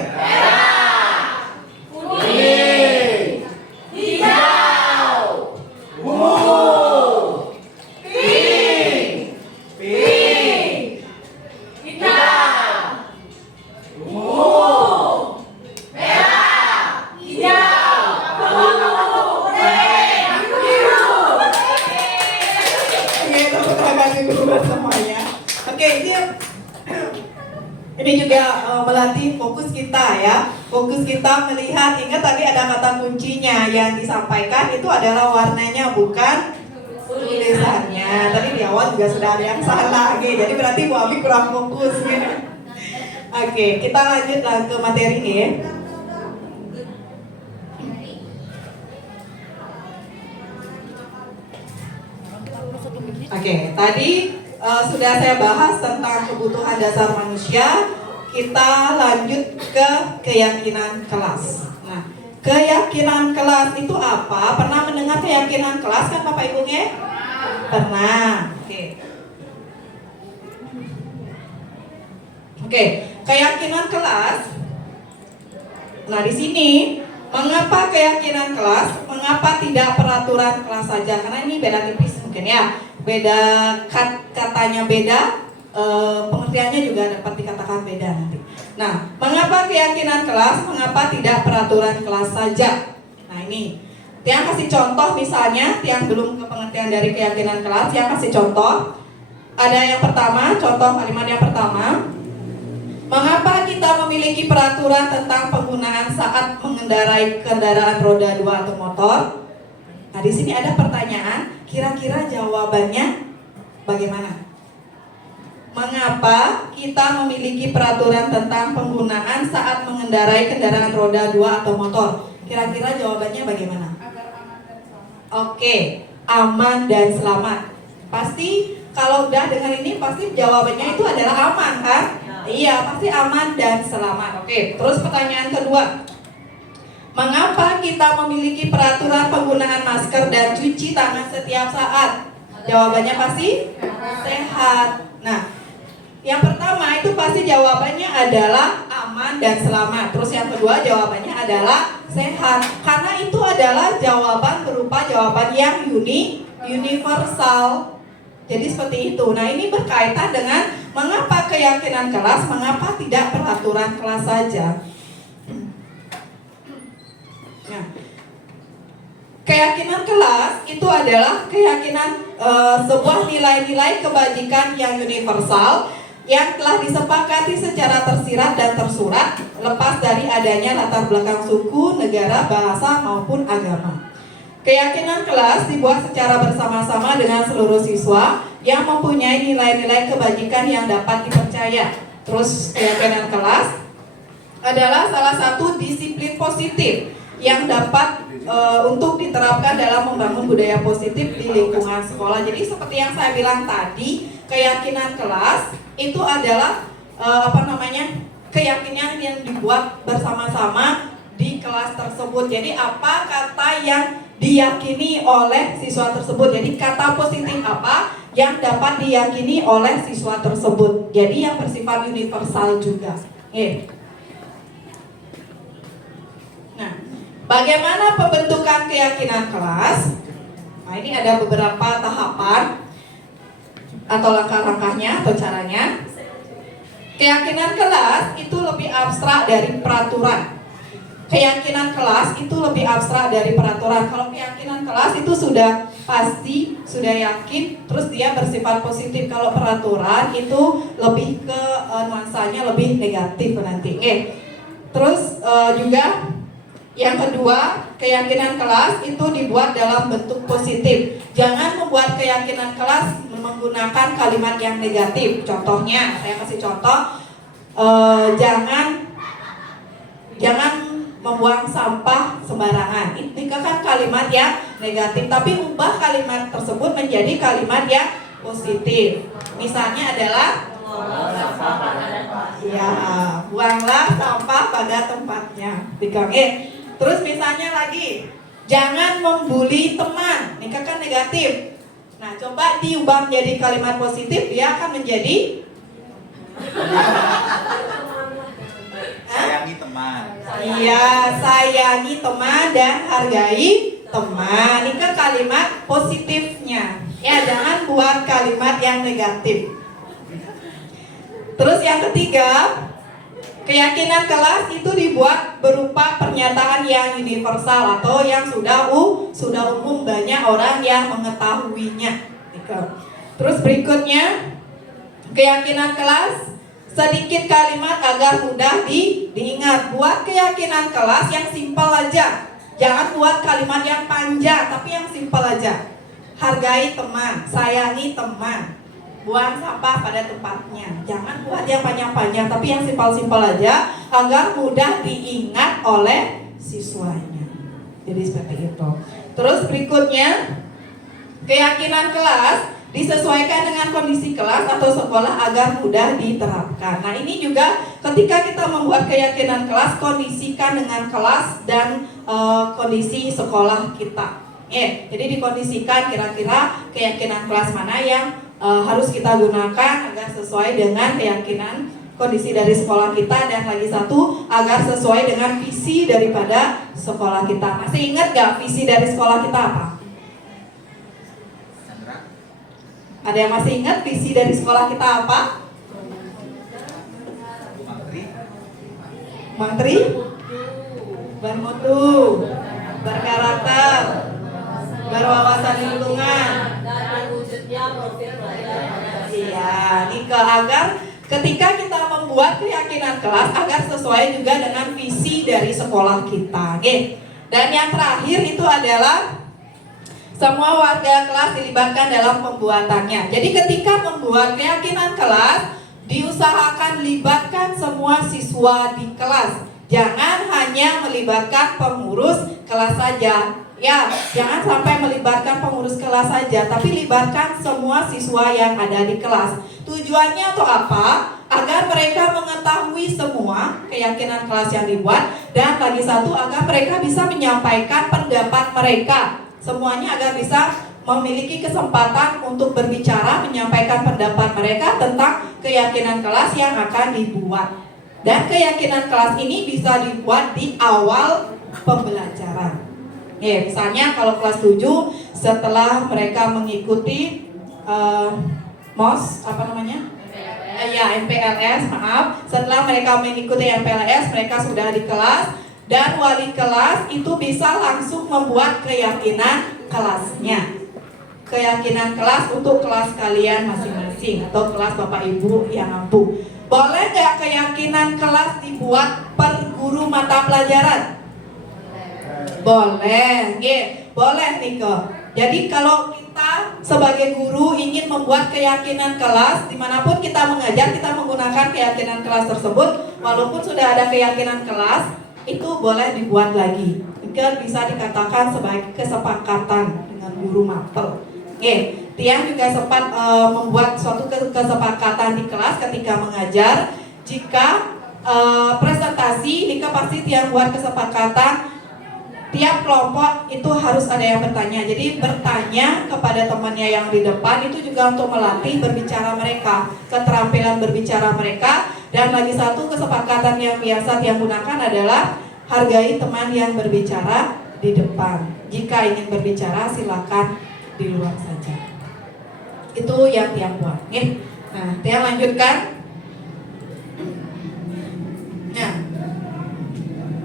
Oke, tepuk tangan dulu buat semuanya. Oke, ini juga melatih fokus kita ya. Fokus kita melihat, ingat tadi ada kata kuncinya yang disampaikan itu adalah warnanya, bukan tulisannya. Tadi di awal juga sudah ada yang salah, oke. Jadi berarti Bu Ami kurang fokus ya. Oke, kita lanjut lah ke materi ya. Oke, tadi sudah saya bahas tentang kebutuhan dasar manusia. Kita lanjut ke keyakinan kelas. Nah, keyakinan kelas itu apa? Pernah mendengar keyakinan kelas kan Bapak Ibu ya? Pernah. Oke, keyakinan kelas. Nah, di sini mengapa keyakinan kelas? Mengapa tidak peraturan kelas saja? Karena ini beda tipis mungkin ya. Beda katanya beda, pengertiannya juga dapat dikatakan beda nanti. Nah, mengapa keyakinan kelas? Mengapa tidak peraturan kelas saja? Nah, ini Tiang kasih contoh misalnya, Tiang belum ke pengertian dari keyakinan kelas, Tiang kasih contoh. Ada yang pertama, contoh kalimat yang pertama. Mengapa kita memiliki peraturan tentang penggunaan saat mengendarai kendaraan roda 2 atau motor? Nah, di sini ada pertanyaan, kira-kira jawabannya bagaimana? Mengapa kita memiliki peraturan tentang penggunaan saat mengendarai kendaraan roda 2 atau motor? Kira-kira jawabannya bagaimana? Oke, aman dan selamat. Pasti kalau udah dengar ini pasti jawabannya itu adalah aman kan? Iya, pasti aman dan selamat. Oke, terus pertanyaan kedua. Mengapa kita memiliki peraturan penggunaan masker dan cuci tangan setiap saat? Jawabannya pasti sehat. Nah, yang pertama itu pasti jawabannya adalah aman dan selamat. Terus yang kedua jawabannya adalah sehat. Karena itu adalah jawaban berupa jawaban yang universal. Jadi seperti itu. Nah, ini berkaitan dengan mengapa keyakinan kelas, mengapa tidak peraturan kelas saja. Nah, keyakinan kelas itu adalah keyakinan sebuah nilai-nilai kebajikan yang universal yang telah disepakati secara tersirat dan tersurat lepas dari adanya latar belakang suku, negara, bahasa maupun agama. Keyakinan kelas dibuat secara bersama-sama dengan seluruh siswa yang mempunyai nilai-nilai kebajikan yang dapat dipercaya. Terus keyakinan kelas adalah salah satu disiplin positif yang dapat untuk diterapkan dalam membangun budaya positif di lingkungan sekolah. Jadi seperti yang saya bilang tadi, keyakinan kelas itu adalah keyakinan yang dibuat bersama-sama di kelas tersebut. Jadi apa kata yang diyakini oleh siswa tersebut. Jadi kata positif apa yang dapat diyakini oleh siswa tersebut. Jadi yang bersifat universal juga. Nah, bagaimana pembentukan keyakinan kelas? Nah, ini ada beberapa tahapan. atau langkah-langkahnya atau caranya. Keyakinan kelas itu lebih abstrak dari peraturan. Keyakinan kelas itu lebih abstrak dari peraturan. Kalau keyakinan kelas itu sudah pasti, sudah yakin, terus dia bersifat positif. Kalau peraturan itu lebih ke nuansanya lebih negatif nanti. Terus juga yang kedua, keyakinan kelas itu dibuat dalam bentuk positif. Jangan membuat keyakinan kelas menggunakan kalimat yang negatif. Contohnya, saya kasih contoh, jangan membuang sampah sembarangan. Ini kan kalimat yang negatif, tapi ubah kalimat tersebut menjadi kalimat yang positif. Misalnya adalah, ya, buanglah sampah pada tempatnya. Terus misalnya lagi, jangan membuli teman. Ini kan negatif. Nah, coba diubah menjadi kalimat positif, dia akan menjadi sayangi teman. Iya, sayangi teman dan hargai teman. Ini kan kalimat positifnya. Ya, jangan buat kalimat yang negatif. Terus yang ketiga, keyakinan kelas itu dibuat berupa pernyataan yang universal atau yang sudah umum, banyak orang yang mengetahuinya. Terus berikutnya, keyakinan kelas sedikit kalimat agar mudah diingat. Buat keyakinan kelas yang simpel aja. Jangan buat kalimat yang panjang, tapi yang simpel aja. Hargai teman, sayangi teman, buang sampah pada tempatnya. Jangan buat yang panjang-panjang, tapi yang simpel-simpel aja agar mudah diingat oleh siswanya. Jadi seperti itu. Terus berikutnya, keyakinan kelas disesuaikan dengan kondisi kelas atau sekolah agar mudah diterapkan. Nah, ini juga ketika kita membuat keyakinan kelas, kondisikan dengan kelas dan kondisi sekolah kita. Jadi dikondisikan kira-kira keyakinan kelas mana yang harus kita gunakan agar sesuai dengan keyakinan kondisi dari sekolah kita, dan lagi satu agar sesuai dengan visi daripada sekolah kita. Masih ingat gak visi dari sekolah kita apa? Ada yang masih ingat visi dari sekolah kita apa? Menteri bermutu, berkarakter, berwawasan lingkungan, dan wujudnya profil belajar. Iya, Nika, agar ketika kita membuat keyakinan kelas agar sesuai juga dengan visi dari sekolah kita. Dan yang terakhir itu adalah semua warga kelas dilibatkan dalam pembuatannya. Jadi ketika membuat keyakinan kelas, diusahakan libatkan semua siswa di kelas. Jangan hanya melibatkan pengurus kelas saja. Ya, jangan sampai melibatkan pengurus kelas saja, tapi libatkan semua siswa yang ada di kelas. Tujuannya untuk apa? Agar mereka mengetahui semua keyakinan kelas yang dibuat, dan lagi satu agar mereka bisa menyampaikan pendapat mereka. Semuanya agar bisa memiliki kesempatan untuk berbicara, menyampaikan pendapat mereka tentang keyakinan kelas yang akan dibuat. Dan keyakinan kelas ini bisa dibuat di awal pembelajaran. Misalnya kalau kelas 7 setelah mereka mengikuti MOS, MPLS, setelah mereka mengikuti MPLS, mereka sudah di kelas, dan wali kelas itu bisa langsung membuat keyakinan kelasnya. Keyakinan kelas untuk kelas kalian masing-masing atau kelas Bapak Ibu yang mampu. Boleh nggak keyakinan kelas dibuat per guru mata pelajaran? Boleh, boleh Niko. Jadi kalau kita sebagai guru ingin membuat keyakinan kelas, dimanapun kita mengajar, kita menggunakan keyakinan kelas tersebut, walaupun sudah ada keyakinan kelas, itu boleh dibuat lagi. Mungkin bisa dikatakan sebagai kesepakatan dengan guru mapel. Tiang juga sempat membuat suatu kesepakatan di kelas ketika mengajar. Jika presentasi, Nika pasti Tiang buat kesepakatan tiap kelompok itu harus ada yang bertanya. Jadi bertanya kepada temannya yang di depan itu juga untuk melatih berbicara mereka, keterampilan berbicara mereka. Dan lagi satu kesepakatan yang biasa Tiang gunakan adalah hargai teman yang berbicara di depan. Jika ingin berbicara silakan di luar saja. Itu yang Tia buat. Nah, Tia lanjutkan. Nah,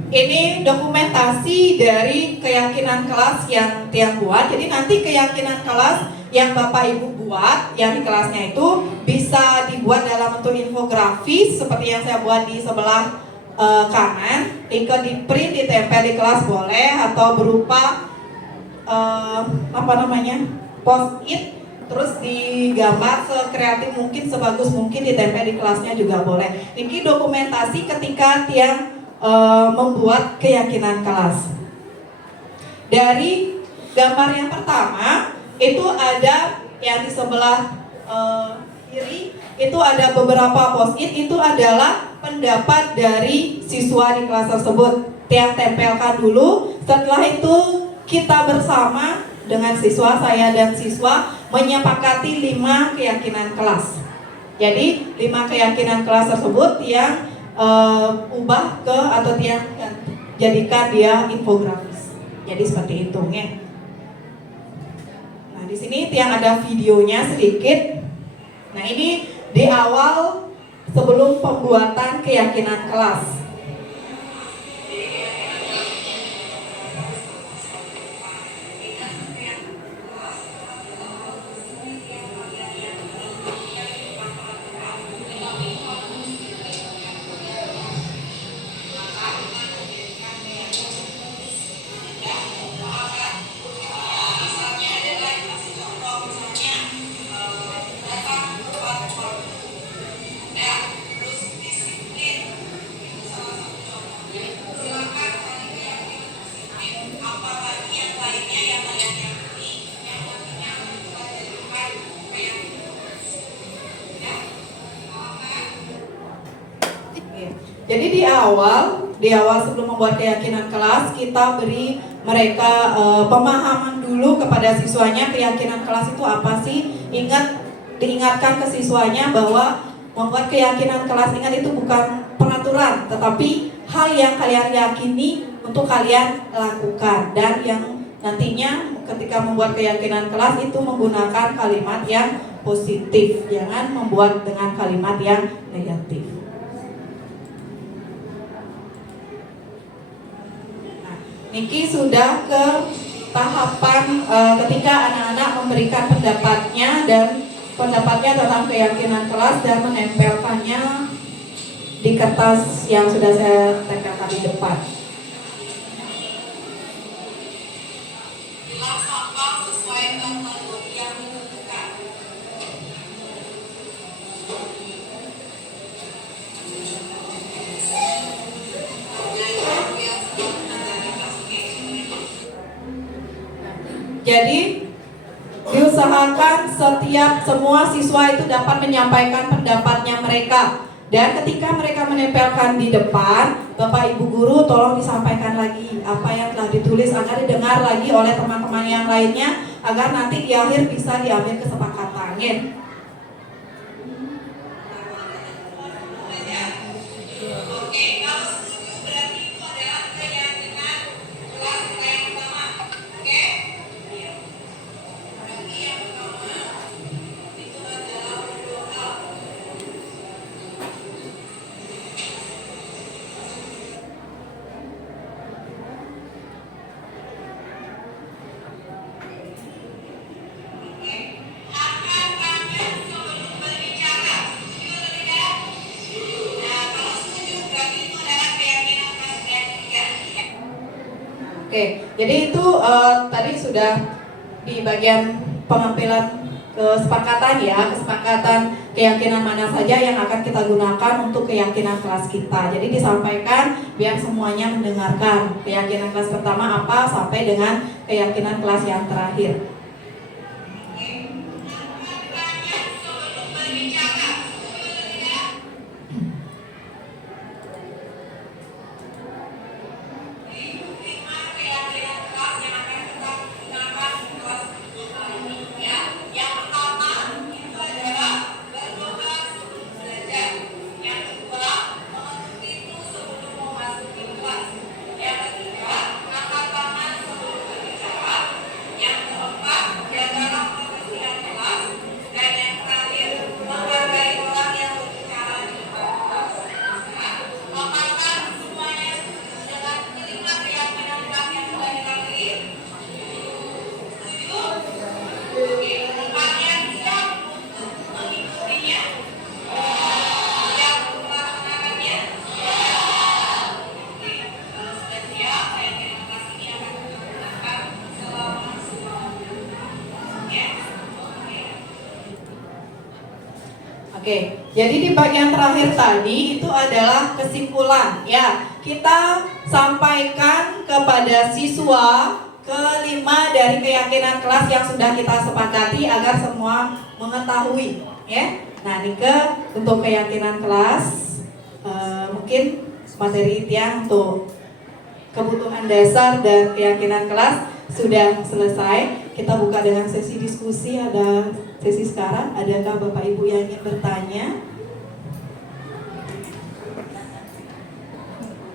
ini dokumentasi dari keyakinan kelas yang Tia buat. Jadi nanti keyakinan kelas yang Bapak Ibu buat, yang di kelasnya itu bisa dibuat dalam bentuk infografis seperti yang saya buat di sebelah kanan. Tinggal di print, ditempel di kelas boleh, atau berupa post-it, terus digambar sekreatif mungkin, sebagus mungkin, ditempel di kelasnya juga boleh. Ini dokumentasi ketika Tia membuat keyakinan kelas. Dari gambar yang pertama itu ada yang di sebelah kiri, itu ada beberapa post-it, itu adalah pendapat dari siswa di kelas tersebut. Tia tempelkan dulu. Setelah itu kita bersama dengan siswa, saya dan siswa menyepakati 5 keyakinan kelas. Jadi 5 keyakinan kelas tersebut yang ubah ke atau Tia jadikan dia infografis. Jadi seperti itu, ya. Nah, di sini Tia ada videonya sedikit. Nah, ini di awal sebelum pembuatan keyakinan kelas. Jadi di awal sebelum membuat keyakinan kelas, kita beri mereka pemahaman dulu kepada siswanya keyakinan kelas itu apa sih. Diingatkan ke siswanya bahwa membuat keyakinan kelas, ingat, itu bukan peraturan, tetapi hal yang kalian yakini untuk kalian lakukan, dan yang nantinya ketika membuat keyakinan kelas itu menggunakan kalimat yang positif, jangan membuat dengan kalimat yang negatif. Niki sudah ke tahapan ketika anak-anak memberikan pendapatnya tentang keyakinan kelas dan menempelkannya di kertas yang sudah saya tempelkan di depan. Pilah sampah sesuai metode yang ditentukan. Jadi diusahakan semua siswa itu dapat menyampaikan pendapatnya mereka. Dan ketika mereka menempelkan di depan, Bapak Ibu Guru tolong disampaikan lagi apa yang telah ditulis agar didengar lagi oleh teman-teman yang lainnya, agar nanti di akhir bisa diambil kesepakatan. Oke, kalau setuju berarti itu adalah keyakinan kelas kita yang pertama. Oke? Berarti yang pertama itu adalah berdoa. Oke, jadi itu tadi sudah di bagian pengambilan kesepakatan keyakinan mana saja yang akan kita gunakan untuk keyakinan kelas kita. Jadi disampaikan biar semuanya mendengarkan keyakinan kelas pertama apa sampai dengan keyakinan kelas yang terakhir. Yang keempat, Oke, jadi di bagian terakhir tadi itu adalah kesimpulan ya. Kita sampaikan kepada siswa kelima dari keyakinan kelas yang sudah kita sepakati agar semua mengetahui ya. Nah, Nike untuk keyakinan kelas mungkin materi Tiang untuk kebutuhan dasar dan keyakinan kelas sudah selesai. Kita buka dengan sesi diskusi. Ada sesi sekarang. Adakah Bapak Ibu yang ingin bertanya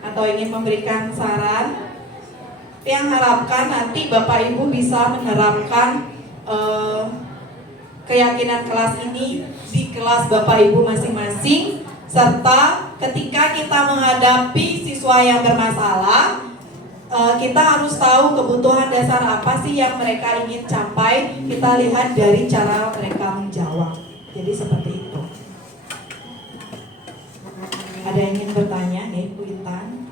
atau ingin memberikan saran? Yang harapkan nanti Bapak Ibu bisa menerapkan keyakinan kelas ini di kelas Bapak Ibu masing-masing, serta ketika kita menghadapi siswa yang bermasalah, kita harus tahu kebutuhan dasar apa sih yang mereka ingin capai. Kita lihat dari cara mereka menjawab. Jadi seperti itu. Ada yang ingin bertanya nih, Bu Intan?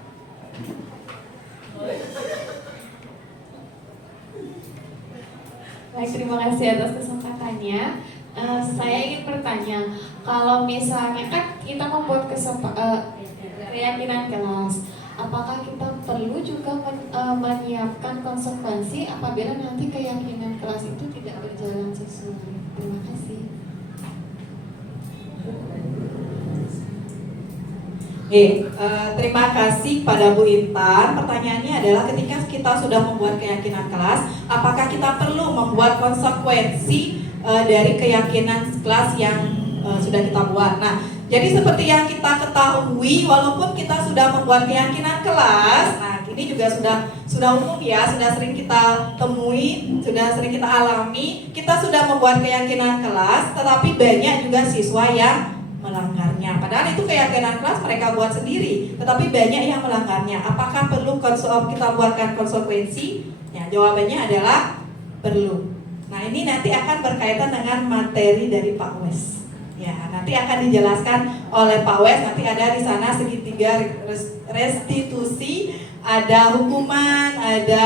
Baik, terima kasih atas kesempatannya. Saya ingin bertanya, kalau misalnya kan kita membuat keyakinan kelas, apakah kita perlu juga menyiapkan konsekuensi apabila nanti keyakinan kelas itu tidak berjalan sesuai? Terima kasih. Terima kasih pada Bu Intan. Pertanyaannya adalah ketika kita sudah membuat keyakinan kelas, apakah kita perlu membuat konsekuensi dari keyakinan kelas yang sudah kita buat? Nah, jadi seperti yang kita ketahui, walaupun kita sudah membuat keyakinan kelas, nah ini juga sudah umum ya, sudah sering kita temui, sudah sering kita alami. Kita sudah membuat keyakinan kelas, tetapi banyak juga siswa yang melanggarnya. Padahal itu keyakinan kelas mereka buat sendiri, tetapi banyak yang melanggarnya. Apakah perlu kita buatkan konsekuensi? Ya, jawabannya adalah perlu. Nah, ini nanti akan berkaitan dengan materi dari Pak Wes. Ya, nanti akan dijelaskan oleh Pak Wes. Nanti ada di sana segitiga restitusi, ada hukuman, ada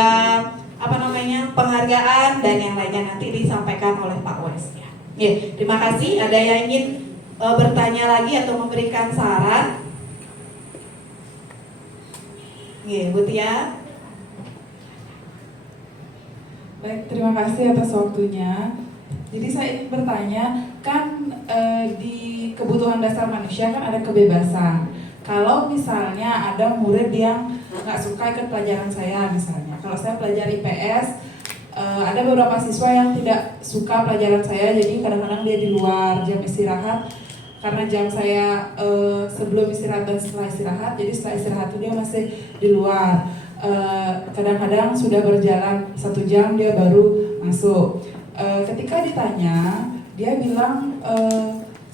penghargaan dan yang lainnya nanti disampaikan oleh Pak Wes. Ya, terima kasih. Ada yang ingin bertanya lagi atau memberikan saran? Bu Tia. Baik, terima kasih atas waktunya. Jadi saya ingin bertanya, kan di kebutuhan dasar manusia kan ada kebebasan. Kalau misalnya ada murid yang nggak suka ikut pelajaran saya misalnya, kalau saya pelajar IPS, ada beberapa siswa yang tidak suka pelajaran saya, jadi kadang-kadang dia di luar jam istirahat. Karena jam saya sebelum istirahat dan setelah istirahat, jadi setelah istirahat itu dia masih di luar. Kadang-kadang sudah berjalan 1 jam dia baru masuk. Ketika ditanya, dia bilang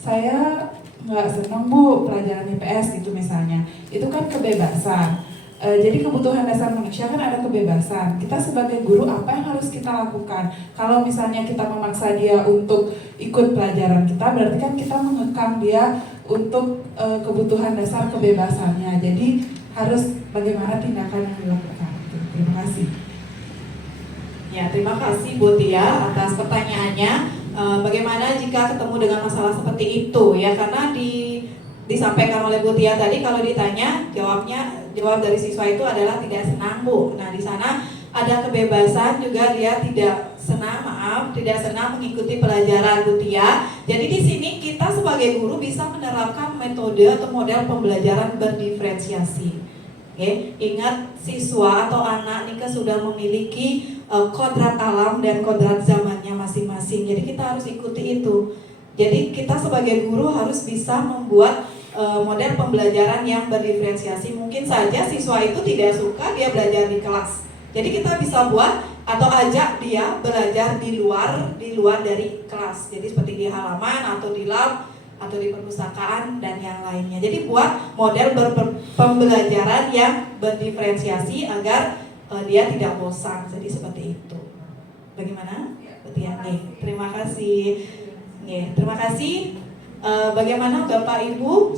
saya nggak senang Bu pelajaran IPS gitu misalnya. Itu kan kebebasan. Jadi kebutuhan dasar manusia kan ada kebebasan. Kita sebagai guru apa yang harus kita lakukan? Kalau misalnya kita memaksa dia untuk ikut pelajaran kita, berarti kan kita mengekang dia untuk kebutuhan dasar kebebasannya. Jadi harus bagaimana tindakan yang dilakukan? Terima kasih. Ya, terima kasih Bu Tia atas pertanyaannya. Bagaimana jika ketemu dengan masalah seperti itu ya? Karena disampaikan oleh Bu Tia tadi, kalau ditanya jawab dari siswa itu adalah tidak senang Bu. Nah, di sana ada kebebasan juga, dia tidak senang mengikuti pelajaran Bu Tia. Jadi di sini kita sebagai guru bisa menerapkan metode atau model pembelajaran berdiferensiasi. Ingat, siswa atau anak Nika sudah memiliki kodrat alam dan kodrat zamannya masing-masing. Jadi kita harus ikuti itu. Jadi kita sebagai guru harus bisa membuat model pembelajaran yang berdiferensiasi. Mungkin saja siswa itu tidak suka dia belajar di kelas. Jadi kita bisa buat atau ajak dia belajar di luar dari kelas. Jadi seperti di halaman atau di lab atau di perpustakaan dan yang lainnya. Jadi buat model pembelajaran yang berdiferensiasi agar dia tidak bosan. Jadi seperti itu. Bagaimana? Terima kasih. Terima kasih. Bagaimana Bapak Ibu?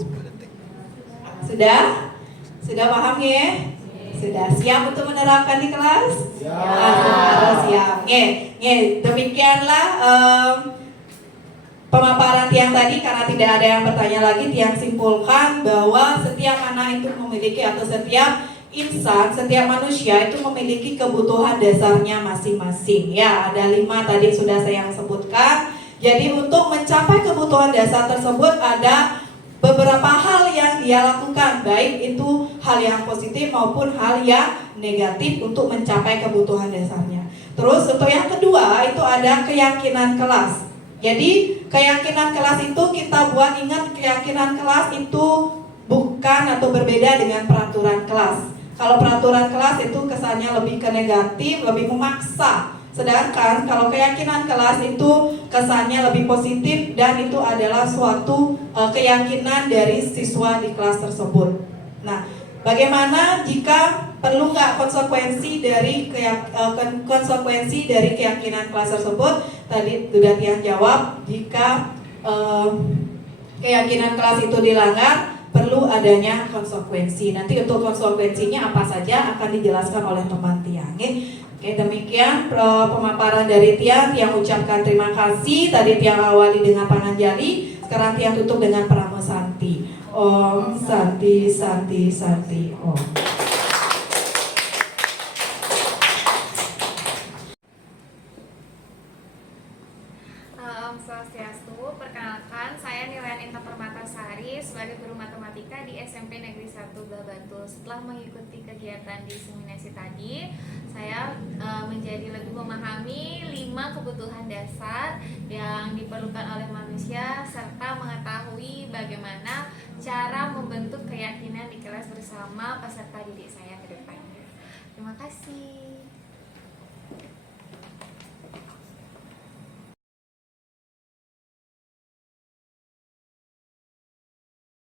Sudah paham ya? Sudah siap untuk menerapkan di kelas? Siap. Demikianlah pemaparan Tiang tadi, karena tidak ada yang bertanya lagi, Tiang simpulkan bahwa setiap anak itu memiliki, atau setiap insan, setiap manusia itu memiliki kebutuhan dasarnya masing-masing. Ya, ada 5 tadi sudah saya sebutkan. Jadi untuk mencapai kebutuhan dasar tersebut ada beberapa hal yang dia lakukan, baik itu hal yang positif maupun hal yang negatif untuk mencapai kebutuhan dasarnya. Terus untuk yang kedua itu ada keyakinan kelas. Jadi keyakinan kelas itu kita buat ingat, keyakinan kelas itu bukan atau berbeda dengan peraturan kelas. Kalau peraturan kelas itu kesannya lebih ke negatif, lebih memaksa. Sedangkan kalau keyakinan kelas itu kesannya lebih positif dan itu adalah suatu keyakinan dari siswa di kelas tersebut. Nah, bagaimana jika perlu nggak konsekuensi dari keyakinan kelas tersebut? Tadi sudah Tiang jawab, jika keyakinan kelas itu dilanggar, perlu adanya konsekuensi. Nanti untuk konsekuensinya apa saja akan dijelaskan oleh teman Tiang. Oke, demikian pemaparan dari Tiang. Tiang ucapkan terima kasih. Tadi Tiang awali dengan Pananjali, sekarang Tiang tutup dengan Pramo Santi. Om Santi Santi Santi Om. Om Swastiastu, perkenalkan saya Nilayan Inta Permatasari sebagai guru matematika di SMP Negeri 1 Batu. Setelah mengikuti kegiatan diseminasi tadi, saya menjadi lebih memahami 5 kebutuhan dasar yang diperlukan oleh manusia serta mengetahui bagaimana cara membentuk keyakinan di kelas bersama peserta didik saya ke depannya. Terima kasih.